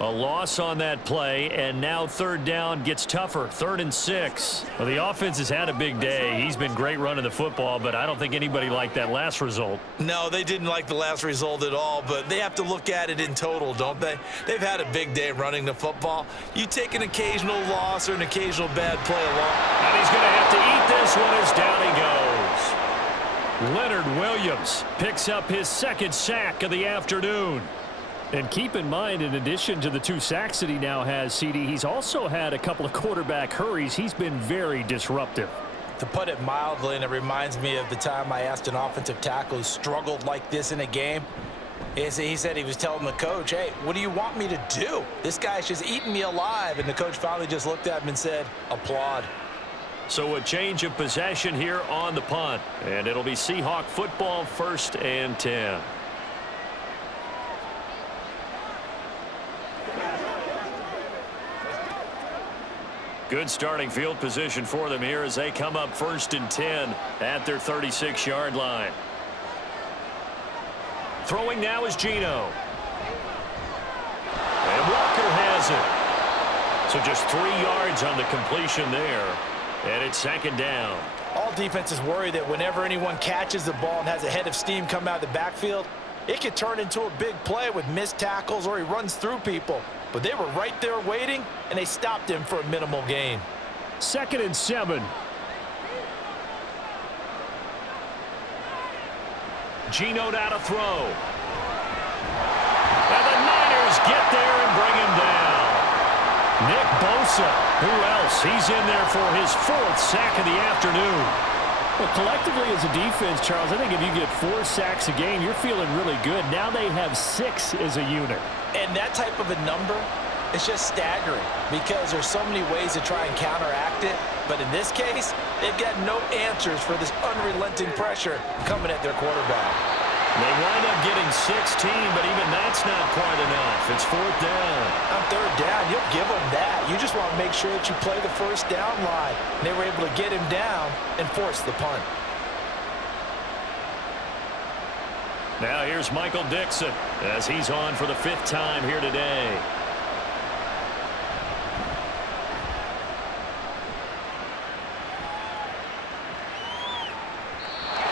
A loss on that play, and now third down gets tougher, 3rd and 6. Well, the offense has had a big day. He's been great running the football, but I don't think anybody liked that last result. No, they didn't like the last result at all, but they have to look at it in total, don't they? They've had a big day running the football. You take an occasional loss or an occasional bad play along. And he's going to have to eat this one as down he goes. Leonard Williams picks up his 2nd sack of the afternoon. And keep in mind, in addition to the 2 sacks that he now has, CD, he's also had a couple of quarterback hurries. He's been very disruptive. To put it mildly, and it reminds me of the time I asked an offensive tackle who struggled like this in a game. He said he was telling the coach, hey, what do you want me to do? This guy's just eating me alive. And the coach finally just looked at him and said, applaud. So a change of possession here on the punt. And it'll be Seahawk football, 1st and 10. Good starting field position for them here as they come up 1st and 10 at their 36-yard line. Throwing now is Geno. And Walker has it. So just 3 yards on the completion there. And it's second down. All defenses worry that whenever anyone catches the ball and has a head of steam come out of the backfield, it could turn into a big play with missed tackles or he runs through people. But they were right there waiting, and they stopped him for a minimal gain. 2nd and 7. Geno now to throw. And the Niners get there and bring him down. Nick Bosa, who else? He's in there for his 4th sack of the afternoon. Well, collectively as a defense, Charles, I think if you get 4 sacks a game, you're feeling really good. Now they have 6 as a unit. And that type of a number, it's just staggering because there's so many ways to try and counteract it. But in this case, they've got no answers for this unrelenting pressure coming at their quarterback. They wind up getting 16, but even that's not quite enough. It's 4th down. On 3rd down, you'll give them that. You just want to make sure that you play the first down line. And they were able to get him down and force the punt. Now here's Michael Dixon as he's on for the 5th time here today.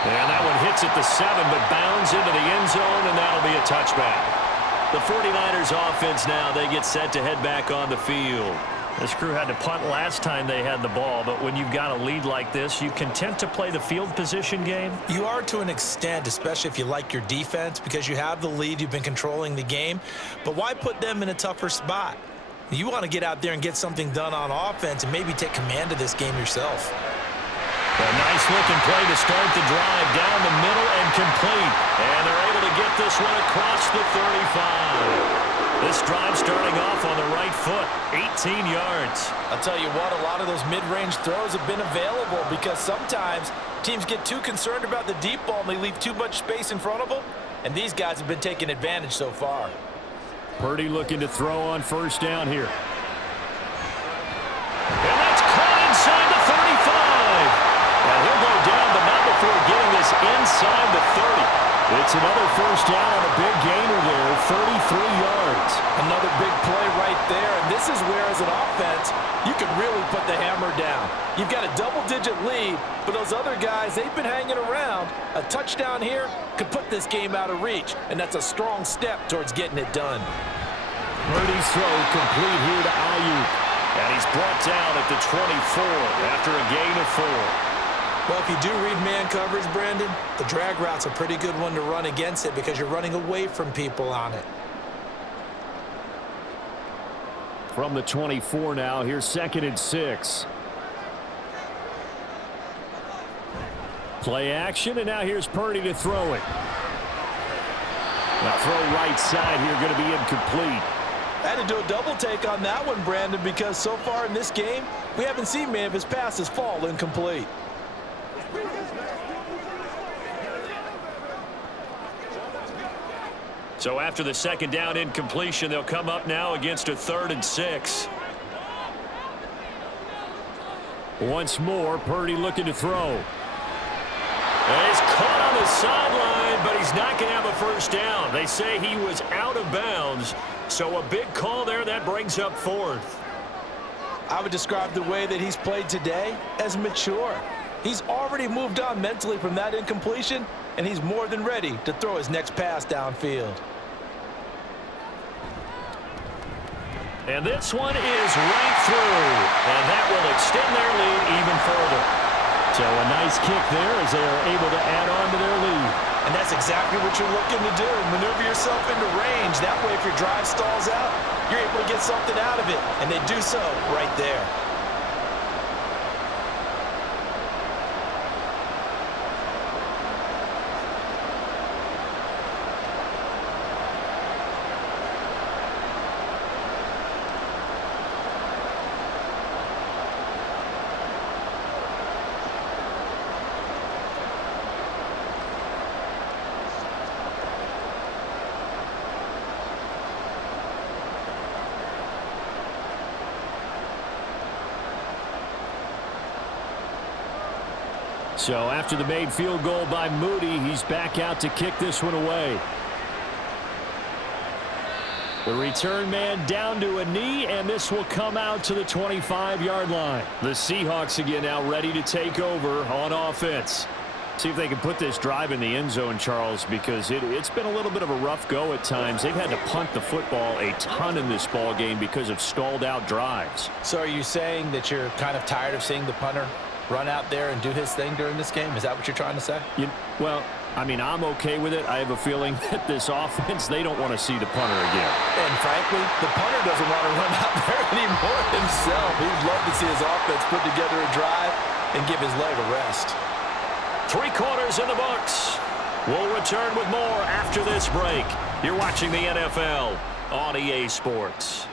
And that one hits at the 7, but bounds into the end zone, and that'll be a touchback. The 49ers offense now, they get set to head back on the field. This crew had to punt last time they had the ball, but when you've got a lead like this, you content to play the field position game? You are to an extent, especially if you like your defense, because you have the lead, you've been controlling the game. But why put them in a tougher spot? You want to get out there and get something done on offense and maybe take command of this game yourself. A nice-looking play to start the drive down the middle and complete. And they're able to get this one across the 35. This drive starting off on the right foot, 18 yards. I'll tell you what, a lot of those mid-range throws have been available because sometimes teams get too concerned about the deep ball and they leave too much space in front of them. And these guys have been taking advantage so far. Purdy looking to throw on 1st down here. And that's caught inside the 35. And he'll go down, but not before getting this inside the 30. It's another 1st down on a big gainer there, 33 yards. Another big play right there, and this is where, as an offense, you can really put the hammer down. You've got a double-digit lead, but those other guys, they've been hanging around. A touchdown here could put this game out of reach, and that's a strong step towards getting it done. Purdy's throw complete here to Ayuk. And he's brought down at the 24 after a gain of 4. Well, if you do read man coverage, Brandon, the drag route's a pretty good one to run against it because you're running away from people on it. From the 24 now, here's 2nd and 6. Play action, and now here's Purdy to throw it. Now throw right side here, going to be incomplete. I had to do a double take on that one, Brandon, because so far in this game, we haven't seen many of his passes fall incomplete. So after the 2nd down incompletion, they'll come up now against a 3rd and 6. Once more, Purdy looking to throw. And he's caught on the sideline, but he's not going to have a 1st down. They say he was out of bounds, so a big call there. That brings up 4th. I would describe the way that he's played today as mature. He's already moved on mentally from that incompletion, and he's more than ready to throw his next pass downfield. And this one is right through, and that will extend their lead even further. So a nice kick there as they are able to add on to their lead. And that's exactly what you're looking to do. Maneuver yourself into range. That way, if your drive stalls out, you're able to get something out of it. And they do so right there. So after the made field goal by Moody, he's back out to kick this one away. The return man down to a knee, and this will come out to the 25-yard line. The Seahawks again now ready to take over on offense. See if they can put this drive in the end zone, Charles, because it's been a little bit of a rough go at times. They've had to punt the football a ton in this ball game because of stalled-out drives. So are you saying that you're kind of tired of seeing the punter run out there and do his thing during this game? Is that what you're trying to say? Well, I mean, I'm okay with it. I have a feeling that this offense, they don't want to see the punter again. And frankly, the punter doesn't want to run out there anymore himself. He'd love to see his offense put together a drive and give his leg a rest. 3 quarters in the books. We'll return with more after this break. You're watching the NFL on EA Sports.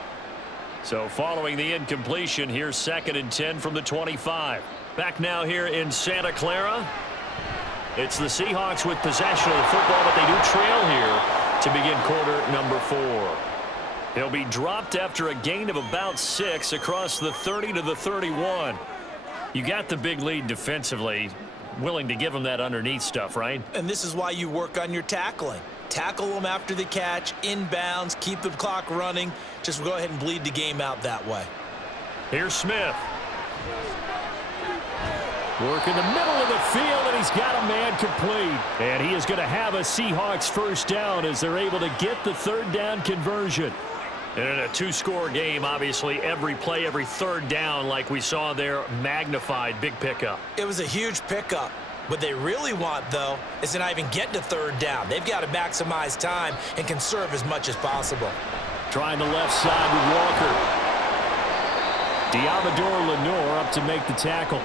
So following the incompletion, here's 2nd and 10 from the 25. Back now here in Santa Clara. It's the Seahawks with possession of the football, but they do trail here to begin quarter number 4. He'll be dropped after a gain of about 6 across the 30 to the 31. You got the big lead defensively. Willing to give him that underneath stuff, right? And this is why you work on your tackling. Tackle them after the catch, inbounds, keep the clock running. Just go ahead and bleed the game out that way. Here's Smith. Work in the middle of the field, and he's got a man complete. And he is going to have a Seahawks first down as they're able to get the 3rd down conversion. And in a 2-score game, obviously, every play, every 3rd down, like we saw there, magnified. Big pickup. It was a huge pickup. What they really want, though, is to not even get to 3rd down. They've got to maximize time and conserve as much as possible. Trying the left side with Walker. Diamador Lenore up to make the tackle.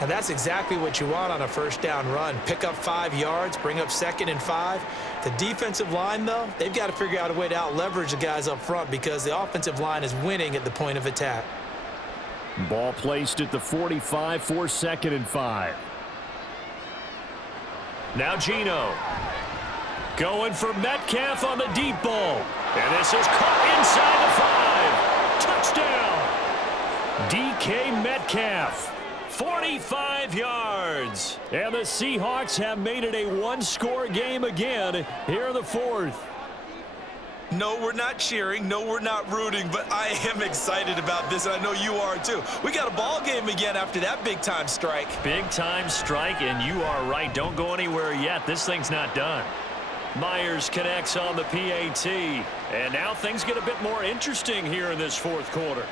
And that's exactly what you want on a 1st down run. Pick up 5 yards, bring up 2nd and 5. The defensive line, though, they've got to figure out a way to out-leverage the guys up front because the offensive line is winning at the point of attack. Ball placed at the 45 for 2nd and 5. Now Geno. Going for Metcalf on the deep ball. And this is caught inside the 5. Touchdown. DK Metcalf. 45 yards. And the Seahawks have made it a 1-score game again here in the 4th. No, we're not cheering. No, we're not rooting, but I am excited about this, and I know you are too. We got a ball game again after that big-time strike. Big-time strike, and you are right. Don't go anywhere yet. This thing's not done. Myers connects on the PAT, and now things get a bit more interesting here in this 4th quarter.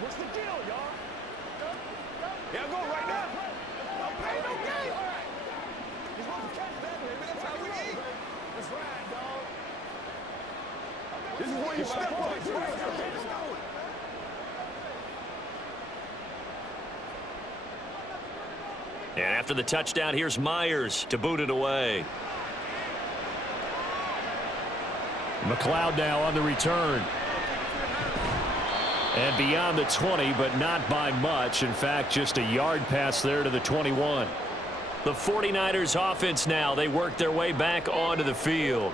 What's the deal, y'all? Yeah, go right now. Don't play no game. You're supposed to catch that, baby. That's how we eat. That's right, dog. This is where you step up. And after the touchdown, here's Myers to boot it away. McLeod now on the return. And beyond the 20, but not by much. In fact, just a yard pass there to the 21. The 49ers offense now, they work their way back onto the field.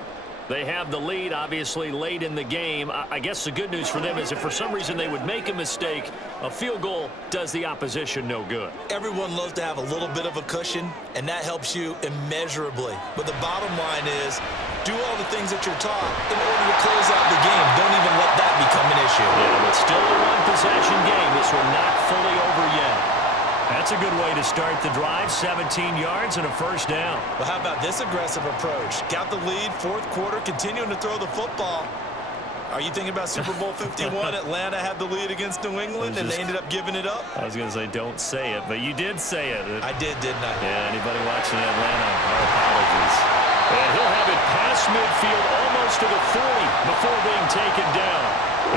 They have the lead, obviously, late in the game. I guess the good news for them is if for some reason they would make a mistake, a field goal does the opposition no good. Everyone loves to have a little bit of a cushion, and that helps you immeasurably. But the bottom line is, do all the things that you're taught in order to close out the game. Don't even let that become an issue. Yeah, but still a one-possession game. This one not fully over yet. That's a good way to start the drive. 17 yards and a first down. Well, how about this aggressive approach? Got the lead, 4th quarter, continuing to throw the football. Are you thinking about Super Bowl 51? Atlanta had the lead against New England, and they ended up giving it up? I was going to say don't say it, but you did say it. I did, didn't I? Yeah, anybody watching Atlanta, our apologies. And he'll have it past midfield almost to the 40 before being taken down.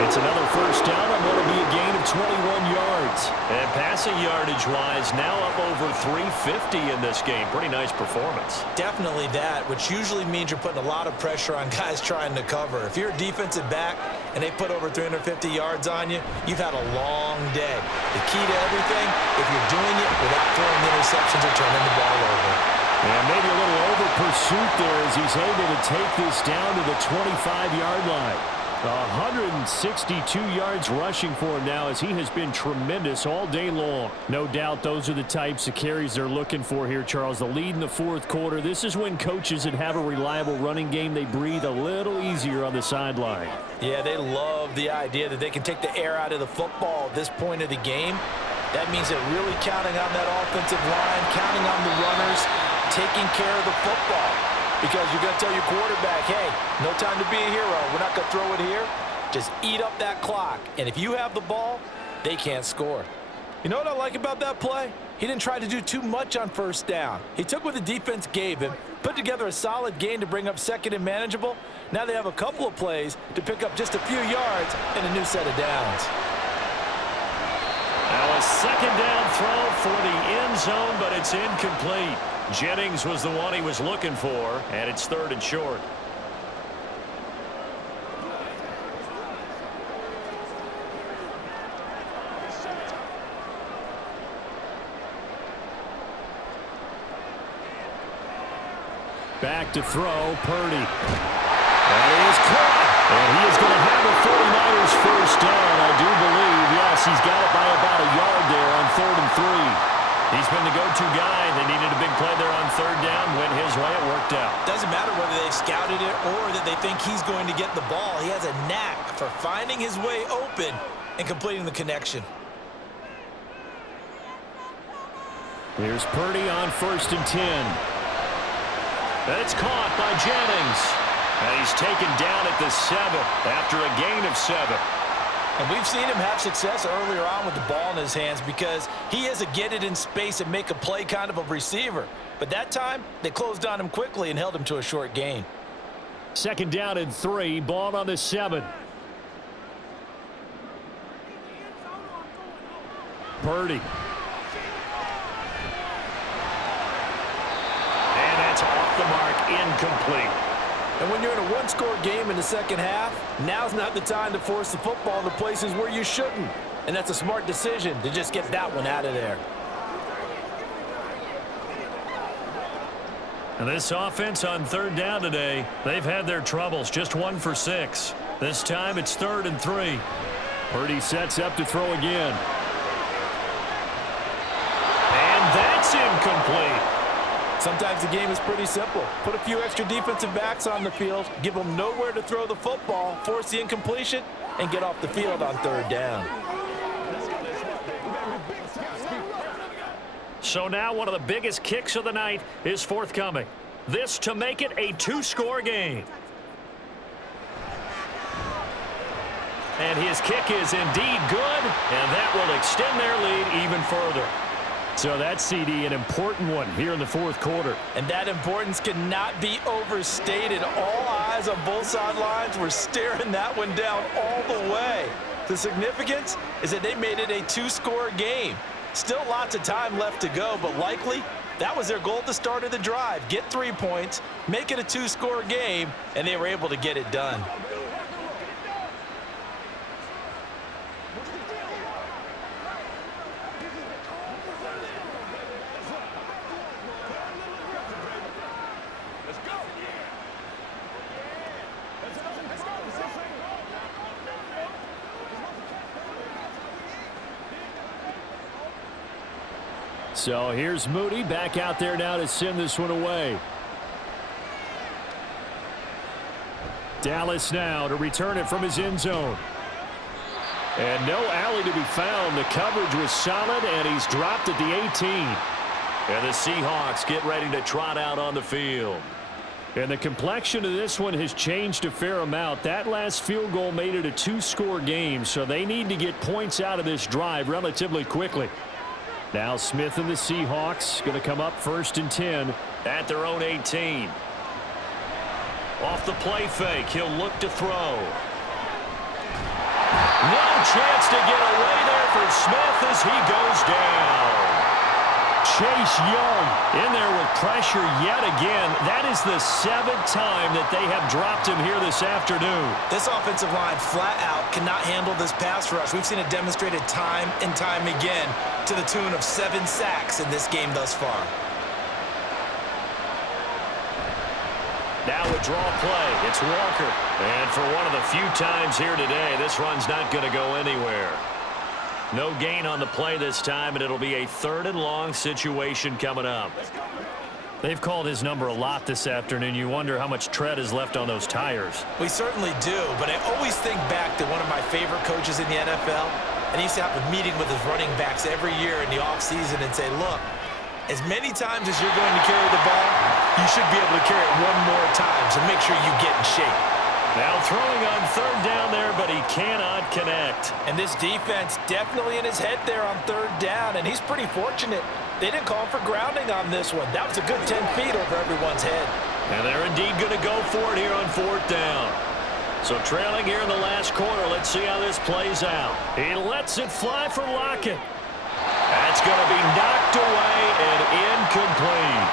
It's another first down and what will be a gain of 21 yards. And passing yardage-wise, now up over 350 in this game. Pretty nice performance. Definitely that, which usually means you're putting a lot of pressure on guys trying to cover. If you're a defensive back and they put over 350 yards on you, you've had a long day. The key to everything, if you're doing it without throwing interceptions or turning the ball over. And maybe a little over pursuit there as he's able to take this down to the 25-yard line. 162 yards rushing for him now as he has been tremendous all day long. No doubt those are the types of carries they're looking for here, Charles. The lead in the fourth quarter. This is when coaches that have a reliable running game, they breathe a little easier on the sideline. Yeah, they love the idea that they can take the air out of the football at this point of the game. That means they're really counting on that offensive line, counting on the runners, taking care of the football. Because you're going to tell your quarterback, hey, no time to be a hero. We're not going to throw it here. Just eat up that clock. And if you have the ball, they can't score. You know what I like about that play? He didn't try to do too much on first down. He took what the defense gave him, put together a solid gain to bring up second and manageable. Now they have a couple of plays to pick up just a few yards and a new set of downs. Now a second down throw for the end zone, but it's incomplete. Jennings was the one he was looking for, and it's 3rd and short. Back to throw, Purdy. And he is caught. And he is going to have a 49ers first down, I do believe. Yes, he's got it by about a yard there on 3rd and 3. He's been the go-to guy. They needed a big play there on 3rd down. Went his way. It worked out. Doesn't matter whether they've scouted it or that they think he's going to get the ball. He has a knack for finding his way open and completing the connection. Here's Purdy on 1st and 10. It's caught by Jennings. And he's taken down at the 7 after a gain of 7. And we've seen him have success earlier on with the ball in his hands because he is a get it in space and make a play kind of a receiver. But that time, they closed on him quickly and held him to a short gain. 2nd down and 3, ball on the 7. Purdy. And that's off the mark, incomplete. And when you're in a one-score game in the second half, now's not the time to force the football to places where you shouldn't. And that's a smart decision to just get that one out of there. And this offense on 3rd down today, they've had their troubles. Just 1 for 6. This time it's 3rd and 3. Purdy sets up to throw again. And that's incomplete. Sometimes the game is pretty simple. Put a few extra defensive backs on the field, give them nowhere to throw the football, force the incompletion, and get off the field on 3rd down. So now one of the biggest kicks of the night is forthcoming. This to make it a 2-score game. And his kick is indeed good, and that will extend their lead even further. So that CD, an important one here in the 4th quarter. And that importance cannot be overstated. All eyes on both sidelines were staring that one down all the way. The significance is that they made it a 2-score game. Still lots of time left to go, but likely that was their goal at the start of the drive. Get 3 points, make it a 2-score game, and they were able to get it done. So here's Moody back out there now to send this one away. Dallas now to return it from his end zone. And no alley to be found. The coverage was solid, and he's dropped at the 18. And the Seahawks get ready to trot out on the field. And the complexion of this one has changed a fair amount. That last field goal made it a 2-score game, so they need to get points out of this drive relatively quickly. Now Smith and the Seahawks going to come up 1st and 10 at their own 18. Off the play fake, he'll look to throw. No chance to get away there for Smith as he goes down. Chase Young in there with pressure yet again. That is the 7th time that they have dropped him here this afternoon. This offensive line flat out cannot handle this pass rush. We've seen it demonstrated time and time again to the tune of 7 sacks in this game thus far. Now a draw play. It's Walker. And for one of the few times here today, this run's not going to go anywhere. No gain on the play this time, and it'll be a 3rd and long situation coming up. They've called his number a lot this afternoon. You wonder how much tread is left on those tires. We certainly do, but I always think back to one of my favorite coaches in the NFL, and he used to have a meeting with his running backs every year in the offseason and say, look, as many times as you're going to carry the ball, you should be able to carry it one more time, so make sure you get in shape. Now throwing on 3rd down there, but he cannot connect. And this defense definitely in his head there on 3rd down, and he's pretty fortunate. They didn't call for grounding on this one. That was a good 10 feet over everyone's head. And they're indeed going to go for it here on 4th down. So trailing here in the last quarter, let's see how this plays out. He lets it fly for Lockett. That's going to be knocked away and incomplete.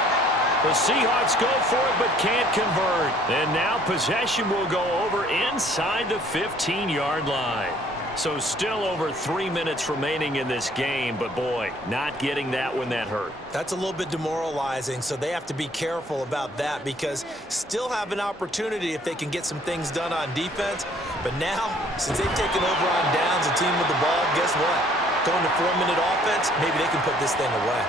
The Seahawks go for it but can't convert. And now possession will go over inside the 15-yard line. So still over 3 minutes remaining in this game, but boy, not getting that when that hurt. That's a little bit demoralizing, so they have to be careful about that because still have an opportunity if they can get some things done on defense. But now, since they've taken over on downs, a team with the ball, guess what? Going to 4-minute offense, maybe they can put this thing away.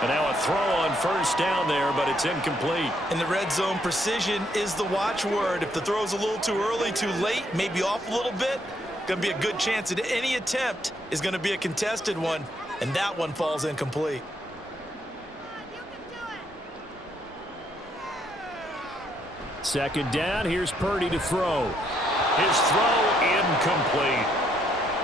And now a throw on 1st down there, but it's incomplete. In the red zone, precision is the watchword. If the throw's a little too early, too late, maybe off a little bit, going to be a good chance that any attempt is going to be a contested one, and that one falls incomplete. Second down, here's Purdy to throw. His throw incomplete.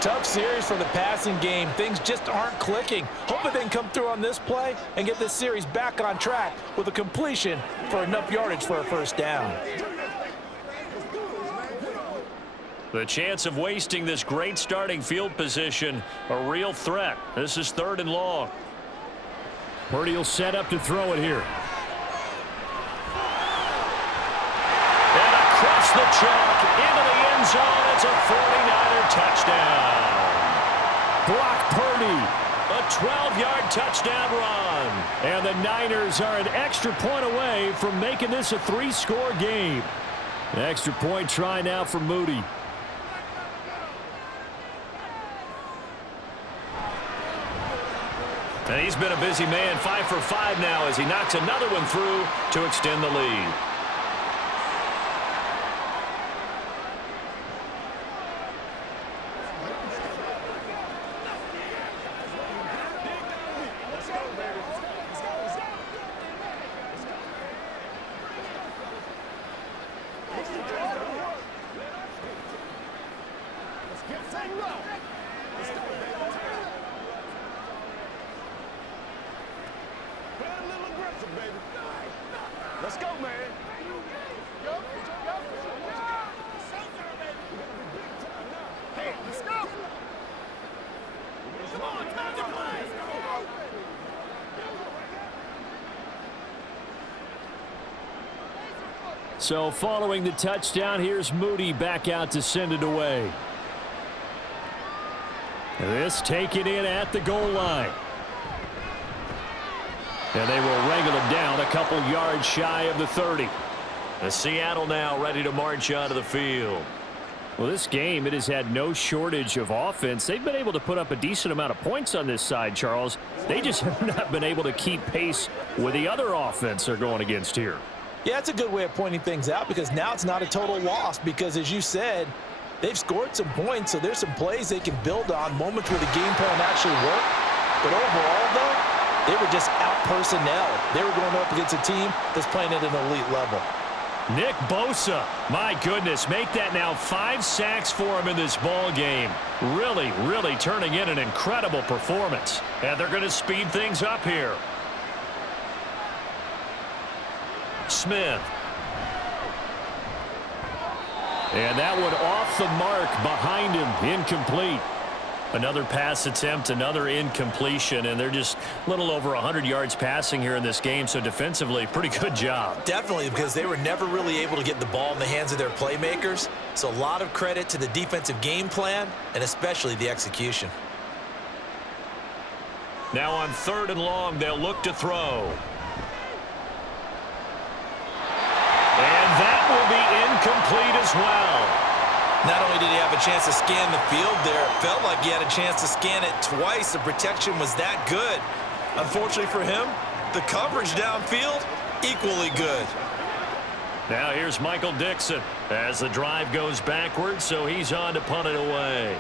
Tough series for the passing game. Things just aren't clicking. Hoping they can come through on this play and get this series back on track with a completion for enough yardage for a 1st down. The chance of wasting this great starting field position, a real threat. This is 3rd and long. Purdy will set up to throw it here. And across the chalk into the end zone. It's a 49er touchdown. Brock Purdy, a 12-yard touchdown run. And the Niners are an extra point away from making this a 3-score game. An extra point try now for Moody. And he's been a busy man, 5 for 5 now as he knocks another one through to extend the lead. Let's go, man. Hey, let's go. Come on, time to play. So following the touchdown, here's Moody back out to send it away. This taken in at the goal line. And they will wrangle him down a couple yards shy of the 30. The Seattle now ready to march onto the field. Well, this game, it has had no shortage of offense. They've been able to put up a decent amount of points on this side, Charles. They just have not been able to keep pace with the other offense they're going against here. Yeah, that's a good way of pointing things out because now it's not a total loss because, as you said, they've scored some points, so there's some plays they can build on, moments where the game plan actually worked. But overall, though, they were just out-personnel. They were going up against a team that's playing at an elite level. Nick Bosa, my goodness, make that now 5 sacks for him in this ball game. Really, really turning in an incredible performance. And they're going to speed things up here. Smith. And that one off the mark behind him, incomplete. Another pass attempt, another incompletion, and they're just a little over 100 yards passing here in this game, so defensively, pretty good job. Definitely, because they were never really able to get the ball in the hands of their playmakers, so a lot of credit to the defensive game plan, and especially the execution. Now on 3rd and long, they'll look to throw. And complete as well. Not only did he have a chance to scan the field there, it felt like he had a chance to scan it twice. The protection was that good. Unfortunately for him, the coverage downfield, equally good. Now here's Michael Dixon as the drive goes backwards, so he's on to punt it away.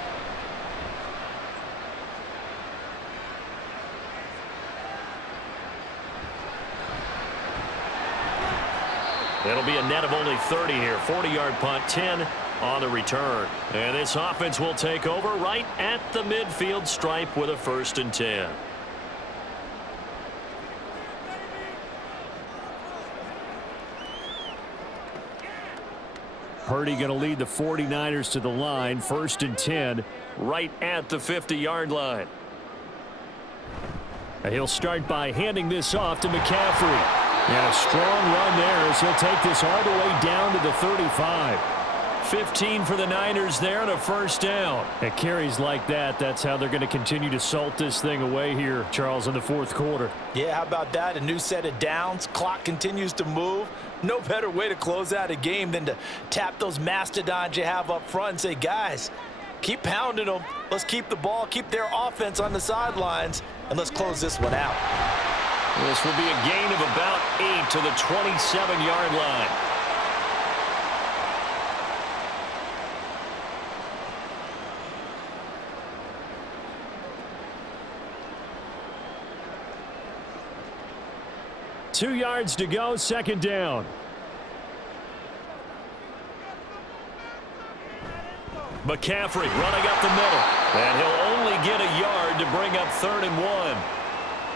It'll be a net of only 30 here. 40-yard punt, 10 on the return. And this offense will take over right at the midfield stripe with a 1st and 10. Purdy going to lead the 49ers to the line. 1st and 10 right at the 50-yard line. And he'll start by handing this off to McCaffrey. And a strong run there as he'll take this all the way down to the 35. 15 for the Niners there and a 1st down. At carries like that, that's how they're going to continue to salt this thing away here, Charles, in the 4th quarter. Yeah, how about that? A new set of downs. Clock continues to move. No better way to close out a game than to tap those mastodons you have up front and say, guys, keep pounding them. Let's keep the ball, keep their offense on the sidelines, and let's close this one out. This will be a gain of about 8 to the 27-yard line. Two yards to go, 2nd down. McCaffrey running up the middle. And he'll only get a yard to bring up 3rd and 1.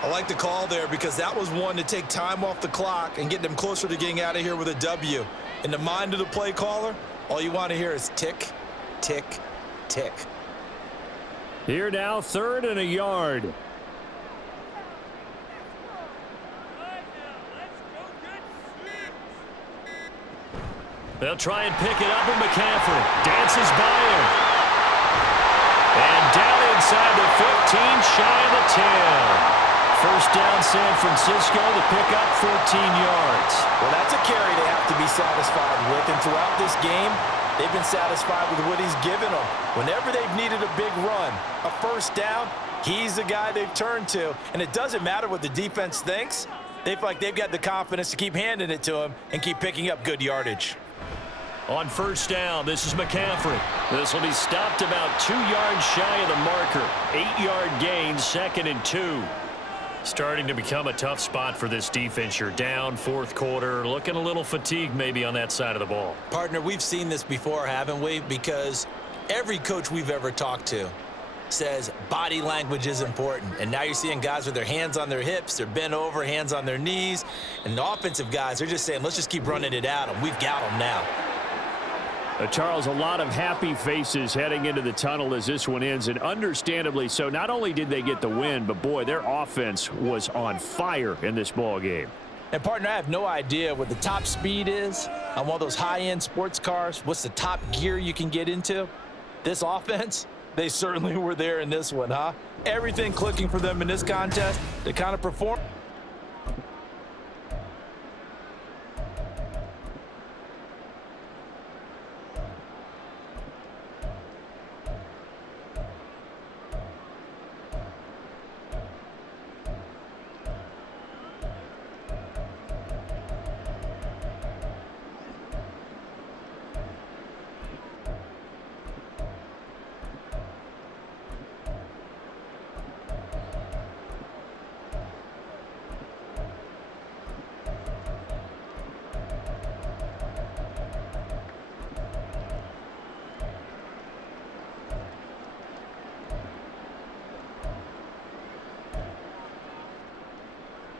I like the call there because that was one to take time off the clock and get them closer to getting out of here with a W. In the mind of the play caller, all you want to hear is tick, tick, tick. Here now, 3rd and a yard. They'll try and pick it up, and McCaffrey dances by him. And down inside the 15, shy of the 10. 1st down, San Francisco, to pick up 14 yards. Well, that's a carry they have to be satisfied with, and throughout this game, they've been satisfied with what he's given them. Whenever they've needed a big run, a 1st down, he's the guy they've turned to. And it doesn't matter what the defense thinks. They feel like they've got the confidence to keep handing it to him and keep picking up good yardage. On 1st down, this is McCaffrey. This will be stopped about 2 yards shy of the marker. 8-yard gain, 2nd and 2. Starting to become a tough spot for this defense. You're down 4th quarter, looking a little fatigued maybe on that side of the ball. Partner, we've seen this before, haven't we? Because every coach we've ever talked to says body language is important. And now you're seeing guys with their hands on their hips, they're bent over, hands on their knees. And the offensive guys, they're just saying, let's just keep running it at them. We've got them now. Charles, a lot of happy faces heading into the tunnel as this one ends, and understandably so. Not only did they get the win, but, boy, their offense was on fire in this ball game. And, partner, I have no idea what the top speed is on one of those high-end sports cars. What's the top gear you can get into? This offense, they certainly were there in this one, huh? Everything clicking for them in this contest to kind of perform.